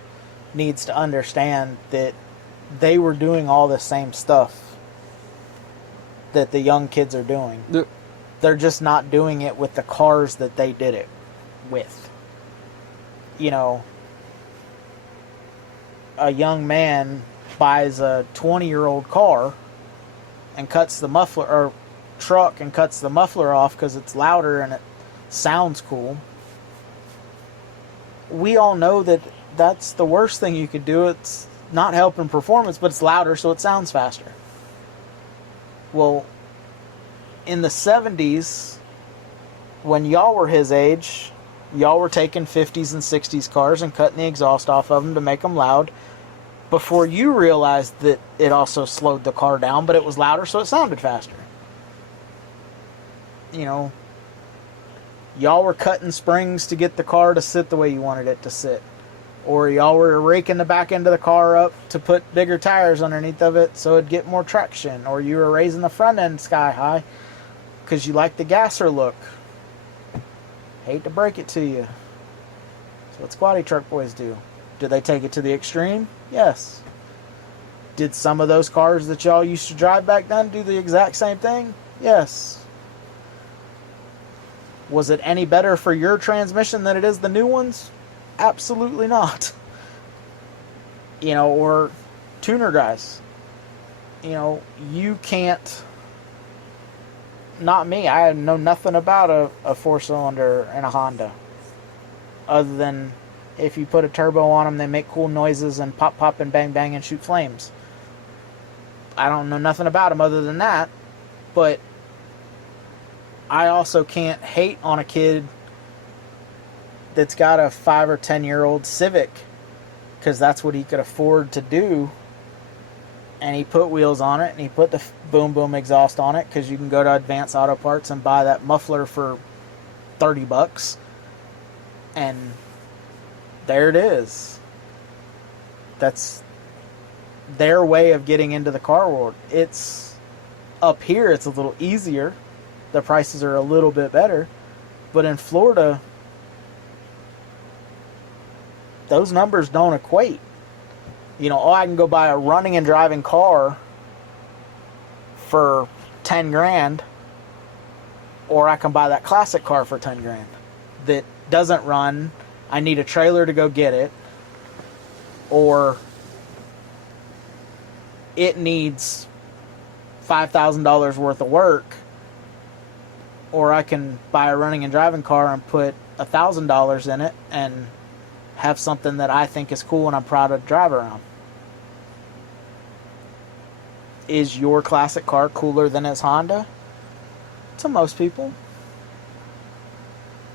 needs to understand that they were doing all the same stuff that the young kids are doing. Yep. They're just not doing it with the cars that they did it with. You know, a young man buys a 20-year-old car and cuts the muffler, or truck and cuts the muffler off because it's louder and it sounds cool. We all know that that's the worst thing you could do. It's not helping performance, but it's louder, so it sounds faster. Well, in the 70s, when y'all were his age, y'all were taking 50s and 60s cars and cutting the exhaust off of them to make them loud before you realized that it also slowed the car down, but it was louder, so it sounded faster. You know, y'all were cutting springs to get the car to sit the way you wanted it to sit. Or y'all were raking the back end of the car up to put bigger tires underneath of it so it'd get more traction. Or you were raising the front end sky high because you like the gasser look. Hate to break it to you. That's what squatty truck boys do. Did they take it to the extreme? Yes. Did some of those cars that y'all used to drive back then do the exact same thing? Yes. Was it any better for your transmission than it is the new ones? Absolutely not. You know, or tuner guys. You know, you can't. Not me. I know nothing about a 4-cylinder and a Honda. Other than if you put a turbo on them, they make cool noises and pop, pop, and bang, bang, and shoot flames. I don't know nothing about them other than that. But I also can't hate on a kid that's got a 5 or 10-year-old Civic, because that's what he could afford to do. And he put wheels on it, and he put the boom boom exhaust on it, because you can go to Advanced Auto Parts and buy that muffler for $30, and there it is. That's their way of getting into the car world. It's up here, it's a little easier. The prices are a little bit better, but in Florida, those numbers don't equate. You know, I can go buy a running and driving car for 10 grand, or I can buy that classic car for 10 grand that doesn't run. I need a trailer to go get it, or it needs $5,000 worth of work, or I can buy a running and driving car and put $1,000 in it and have something that I think is cool and I'm proud to drive around. Is your classic car cooler than his Honda? To most people.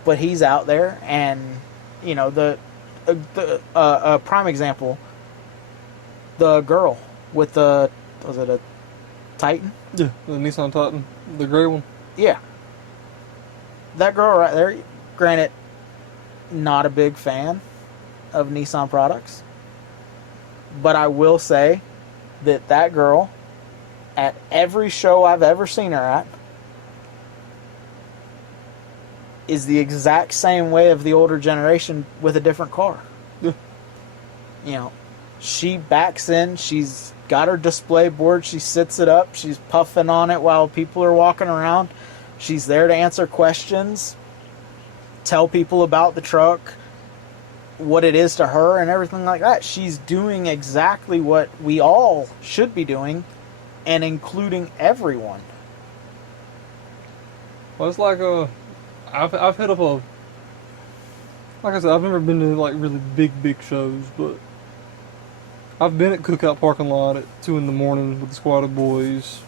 But he's out there, and you know, the prime example, the girl with the, was it a Titan? Yeah, the Nissan Titan, the gray one. Yeah. That girl right there, granted, not a big fan of Nissan products, but I will say that that girl, at every show I've ever seen her at, is the exact same way of the older generation with a different car. Yeah. You know, she backs in, she's got her display board, she sits it up, she's puffing on it while people are walking around. She's there to answer questions, tell people about the truck, what it is to her, and everything like that. She's doing exactly what we all should be doing, and including everyone. Well, it's like I've hit up a, like I said, I've never been to like really big shows, but I've been at Cookout parking lot at 2 in the morning with the squad of boys,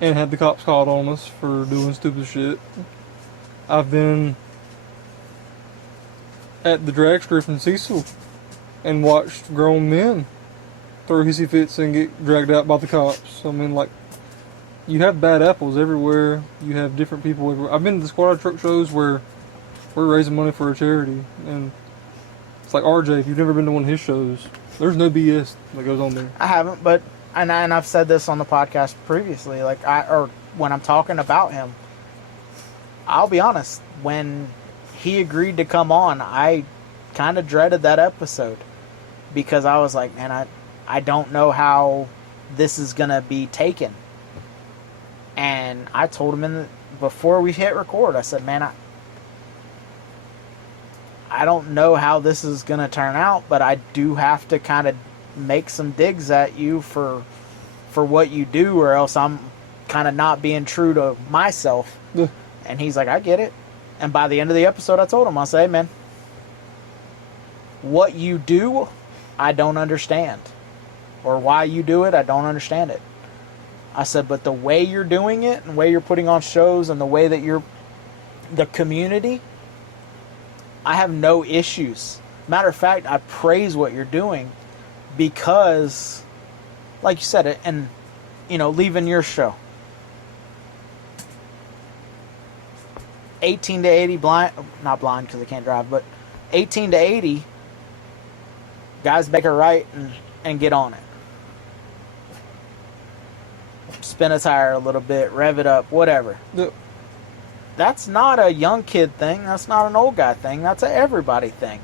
and had the cops called on us for doing stupid shit. I've been at the drag strip in Cecil and watched grown men throw hissy fits and get dragged out by the cops. I mean, like, you have bad apples everywhere. You have different people everywhere. I've been to the squad truck shows where we're raising money for a charity, and it's like, RJ, if you've never been to one of his shows, there's no BS that goes on there. I haven't, but and I've said this on the podcast previously, like when I'm talking about him, I'll be honest, when he agreed to come on, I kind of dreaded that episode, because I was like, man, I don't know how this is going to be taken. And I told him before we hit record, I said, man, I don't know how this is going to turn out, but I do have to kind of make some digs at you for what you do, or else I'm kind of not being true to myself. Yeah. And he's like, I get it. And by the end of the episode, I told him, I say, man, what you do, I don't understand. Or why you do it, I don't understand it. I said, but the way you're doing it, and the way you're putting on shows, and the way that you're the community, I have no issues. Matter of fact, I praise what you're doing, because, like you said, and, you know, leaving your show, 18 to 80 blind, not blind because I can't drive, but 18 to 80, guys make it right and get on it. Spin a tire a little bit, rev it up, whatever. Yep. That's not a young kid thing. That's not an old guy thing. That's a everybody thing.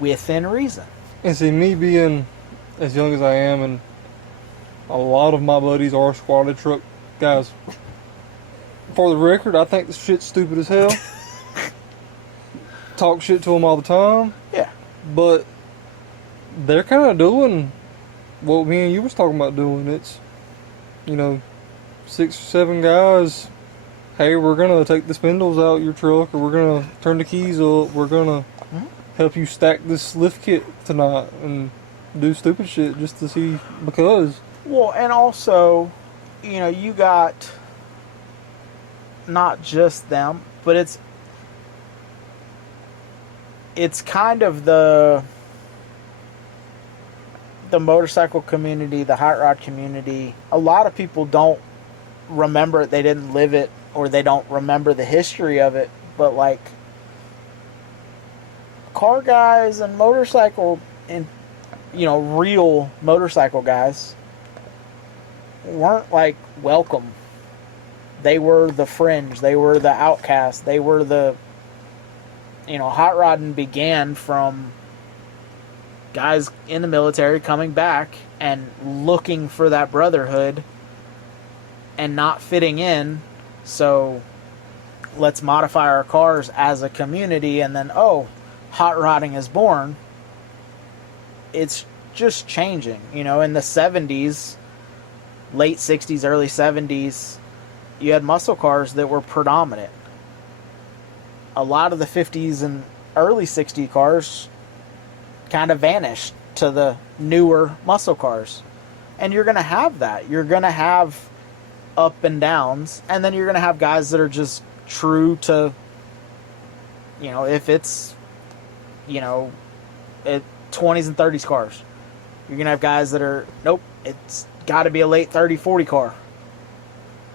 Within reason. And see, me being as young as I am, and a lot of my buddies are squatted truck guys. For the record, I think the shit's stupid as hell. Talk shit to them all the time. Yeah. But they're kind of doing what me and you was talking about doing. It's, you know, 6 or 7 guys. Hey, we're gonna take the spindles out your truck, or we're gonna turn the keys up. We're gonna help you stack this lift kit tonight, and do stupid shit just to see because. Well, and also, you know, you got not just them, but it's kind of the motorcycle community, the hot rod community. A lot of people don't remember it, they didn't live it, or they don't remember the history of it, but like car guys and motorcycle and, you know, real motorcycle guys weren't like welcome. They were the fringe, they were the outcast, they were the, you know, hot rodding began from guys in the military coming back and looking for that brotherhood and not fitting in, so let's modify our cars as a community, and then, oh, hot rodding is born. It's just changing. You know, in the 70s, late 60s, early 70s, you had muscle cars that were predominant. A lot of the 50s and early 60 cars kind of vanished to the newer muscle cars. And you're going to have that. You're going to have up and downs, and then you're going to have guys that are just true to, you know, if it's, you know, 20s and 30s cars, you're going to have guys that are, nope, it's got to be a late 30, 40 car.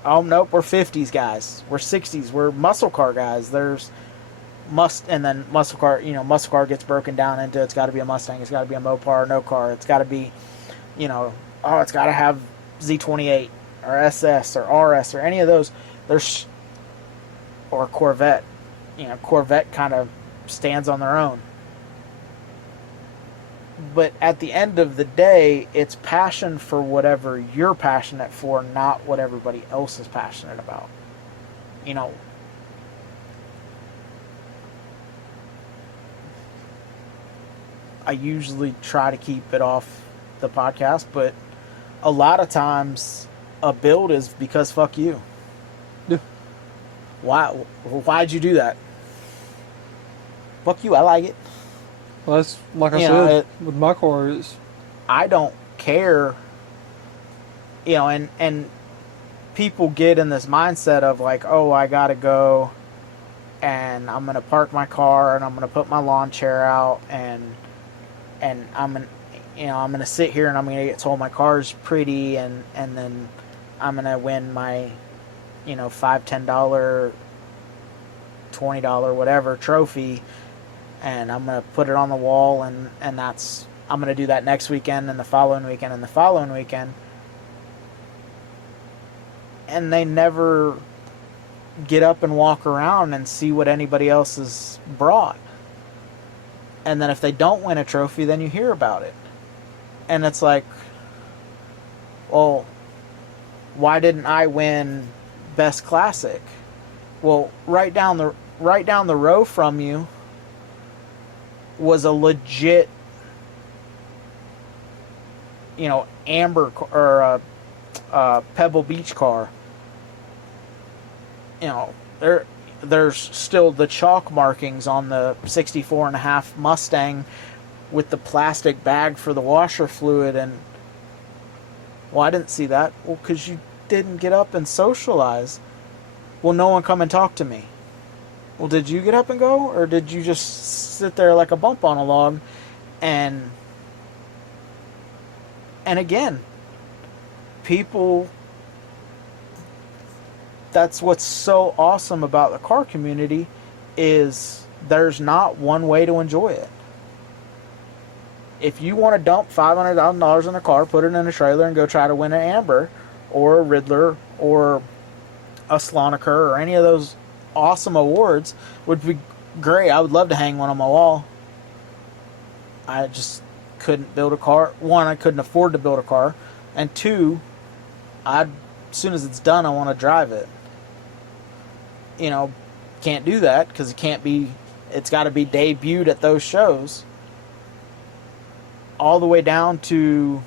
Oh, nope, we're 50s guys. We're 60s. We're muscle car guys. There's and then muscle car, you know, muscle car gets broken down into, it's got to be a Mustang, it's got to be a Mopar, no car, it's got to be, you know, oh, it's got to have Z28 or SS or RS or any of those. There's, or Corvette. You know, Corvette kind of stands on their own. But at the end of the day, it's passion for whatever you're passionate for, not what everybody else is passionate about. You know, I usually try to keep it off the podcast, but a lot of times a build is because fuck you. Yeah. Why'd you do that? Fuck you, I like it. Well, that's like I said with my car is. I don't care. You know, and people get in this mindset of like, oh, I gotta go and I'm gonna park my car and I'm gonna put my lawn chair out and I'm gonna sit here and I'm gonna get told my car's pretty and then I'm gonna win my, you know, $5, $10, $20, whatever trophy, and I'm gonna put it on the wall and that's, I'm gonna do that next weekend and the following weekend and the following weekend. And they never get up and walk around and see what anybody else has brought. And then if they don't win a trophy, then you hear about it. And it's like, well, why didn't I win Best Classic? Well, right down the row from you was a legit, you know, amber or Pebble Beach car. You know, there's still the chalk markings on the 64.5 Mustang with the plastic bag for the washer fluid, and well, I didn't see that. Well, because you didn't get up and socialize. Well, no one come and talk to me. Well, did you get up and go, or did you just sit there like a bump on a log? And again, people, that's what's so awesome about the car community, is there's not one way to enjoy it. If you want to dump $500,000 in a car, put it in a trailer, and go try to win an Amber or a Riddler or a Slonaker or any of those awesome awards, would be great. I would love to hang one on my wall. I just couldn't build a car. One, I couldn't afford to build a car, and two, as soon as it's done, I want to drive it. You know, can't do that because it's got to be debuted at those shows. all the way down to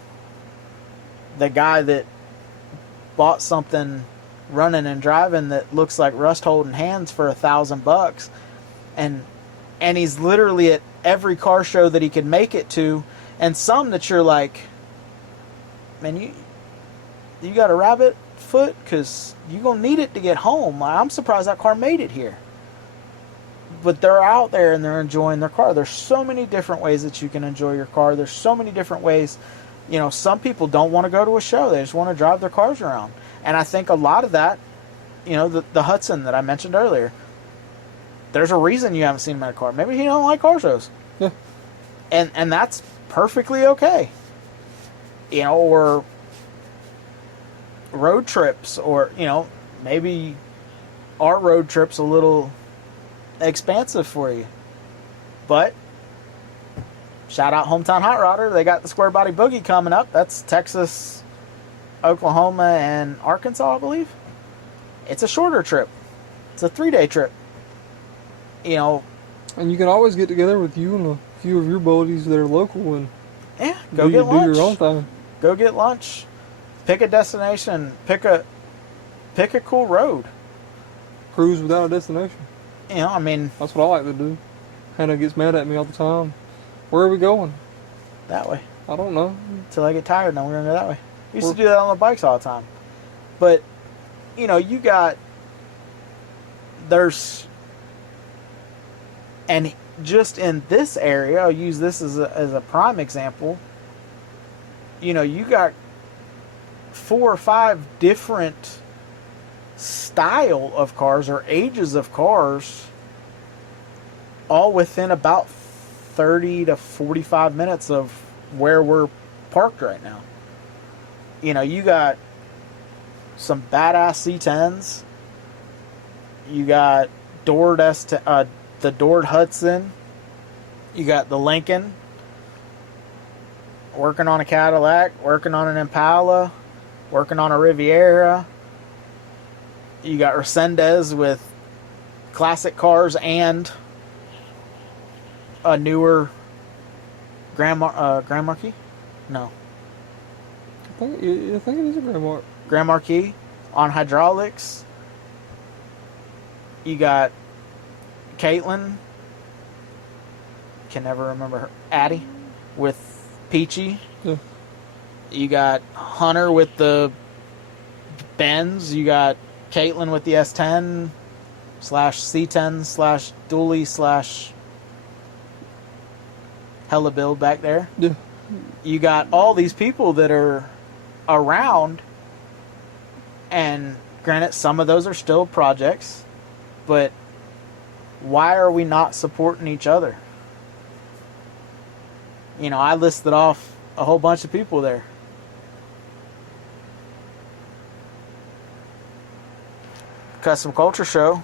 the guy that bought something running and driving that looks like rust holding hands for $1,000, and he's literally at every car show that he could make it to, and some that you're like, man, you got a rabbit foot, because you're gonna need it to get home. I'm surprised that car made it here. But they're out there and they're enjoying their car. There's so many different ways that you can enjoy your car. There's so many different ways. You know, some people don't want to go to a show. They just want to drive their cars around. And I think a lot of that, you know, the Hudson that I mentioned earlier, there's a reason you haven't seen him in a car. Maybe he don't like car shows. Yeah. And that's perfectly okay. You know, or road trips, or, you know, maybe our road trip's a little expansive for you. But shout out Hometown Hot Rodder. They got the Square Body Boogie coming up. That's Texas, Oklahoma, and Arkansas, I believe. It's a shorter trip. It's a 3-day trip. You know, and you can always get together with you and a few of your buddies that are local and go get lunch. Do your own thing. Go get lunch. Pick a destination. Pick a cool road. Cruise without a destination. You know, I mean, that's what I like to do. Hannah gets mad at me all the time. Where are we going? That way. I don't know. Till I get tired, then we're going to go that way. We used to do that on the bikes all the time. But, you know, and just in this area, I'll use this as a prime example. You know, you got 4 or 5 different style of cars or ages of cars, all within about 30 to 45 minutes of where we're parked right now. You know, you got some badass C10s. You got the Dord Hudson. You got the Lincoln. Working on a Cadillac. Working on an Impala. Working on a Riviera. You got Resendez with classic cars and a newer Grand Marquis? No. I think it is a Grand Marquis on hydraulics. You got Caitlin. Can never remember her. Addie with Peachy. Yeah. You got Hunter with the Benz. You got Caitlin with the S10 / C10 / dually / hella build back there. Yeah. You got all these people that are around, and granted, some of those are still projects, but why are we not supporting each other? You know, I listed off a whole bunch of people there. Custom Culture Show,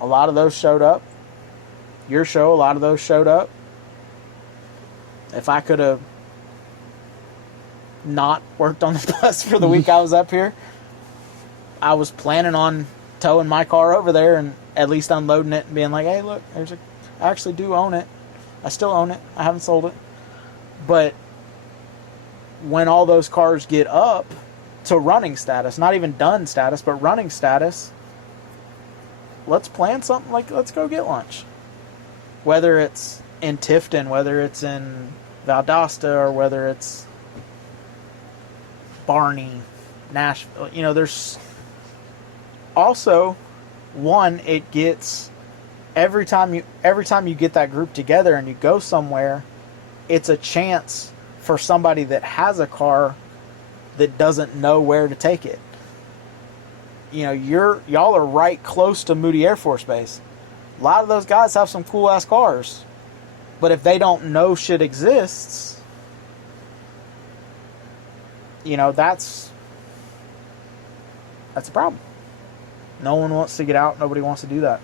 a lot of those showed up. Your show, a lot of those showed up. If I could have not worked on the bus for the week I was up here, I was planning on towing my car over there and at least unloading it and being like, hey, look, I actually do own it. I still own it. I haven't sold it. But when all those cars get up to running status, not even done status, but running status, let's plan something like, let's go get lunch. Whether it's in Tifton, whether it's in Valdosta, or whether it's Barney, Nashville. You know, there's also it gets every time you get that group together and you go somewhere, it's a chance for somebody that has a car that doesn't know where to take it. You know, y'all are right close to Moody Air Force Base. A lot of those guys have some cool ass cars, but if they don't know shit exists, you know, that's a problem. No one wants to get out. Nobody wants to do that.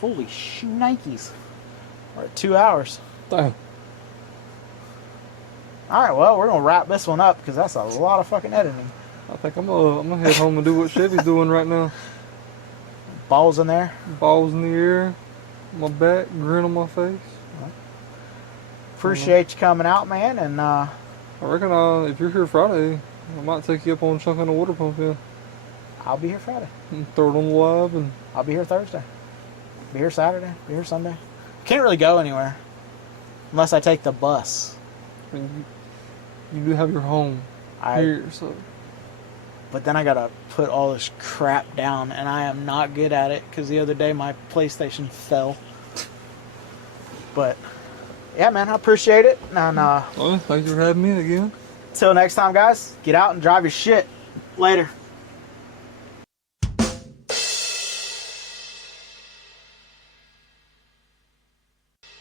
Holy shoe Nikes. We're at 2 hours. Damn. Alright, well, we're going to wrap this one up because that's a lot of fucking editing. I think I'm gonna head home and do what Chevy's doing right now. Balls in there. Balls in the air, my back, grin on my face. appreciate you coming out, man. And I reckon if you're here Friday, I might take you up on chunking a water pump in. I'll be here Friday. And throw it on the live, and I'll be here Thursday. Be here Saturday. Be here Sunday. Can't really go anywhere unless I take the bus. I mean, you do have your home here, so. But then I gotta put all this crap down, and I am not good at it because the other day my PlayStation fell. But yeah, man, I appreciate it. And Well, thank you for having me again. till next time, guys, get out and drive your shit. Later.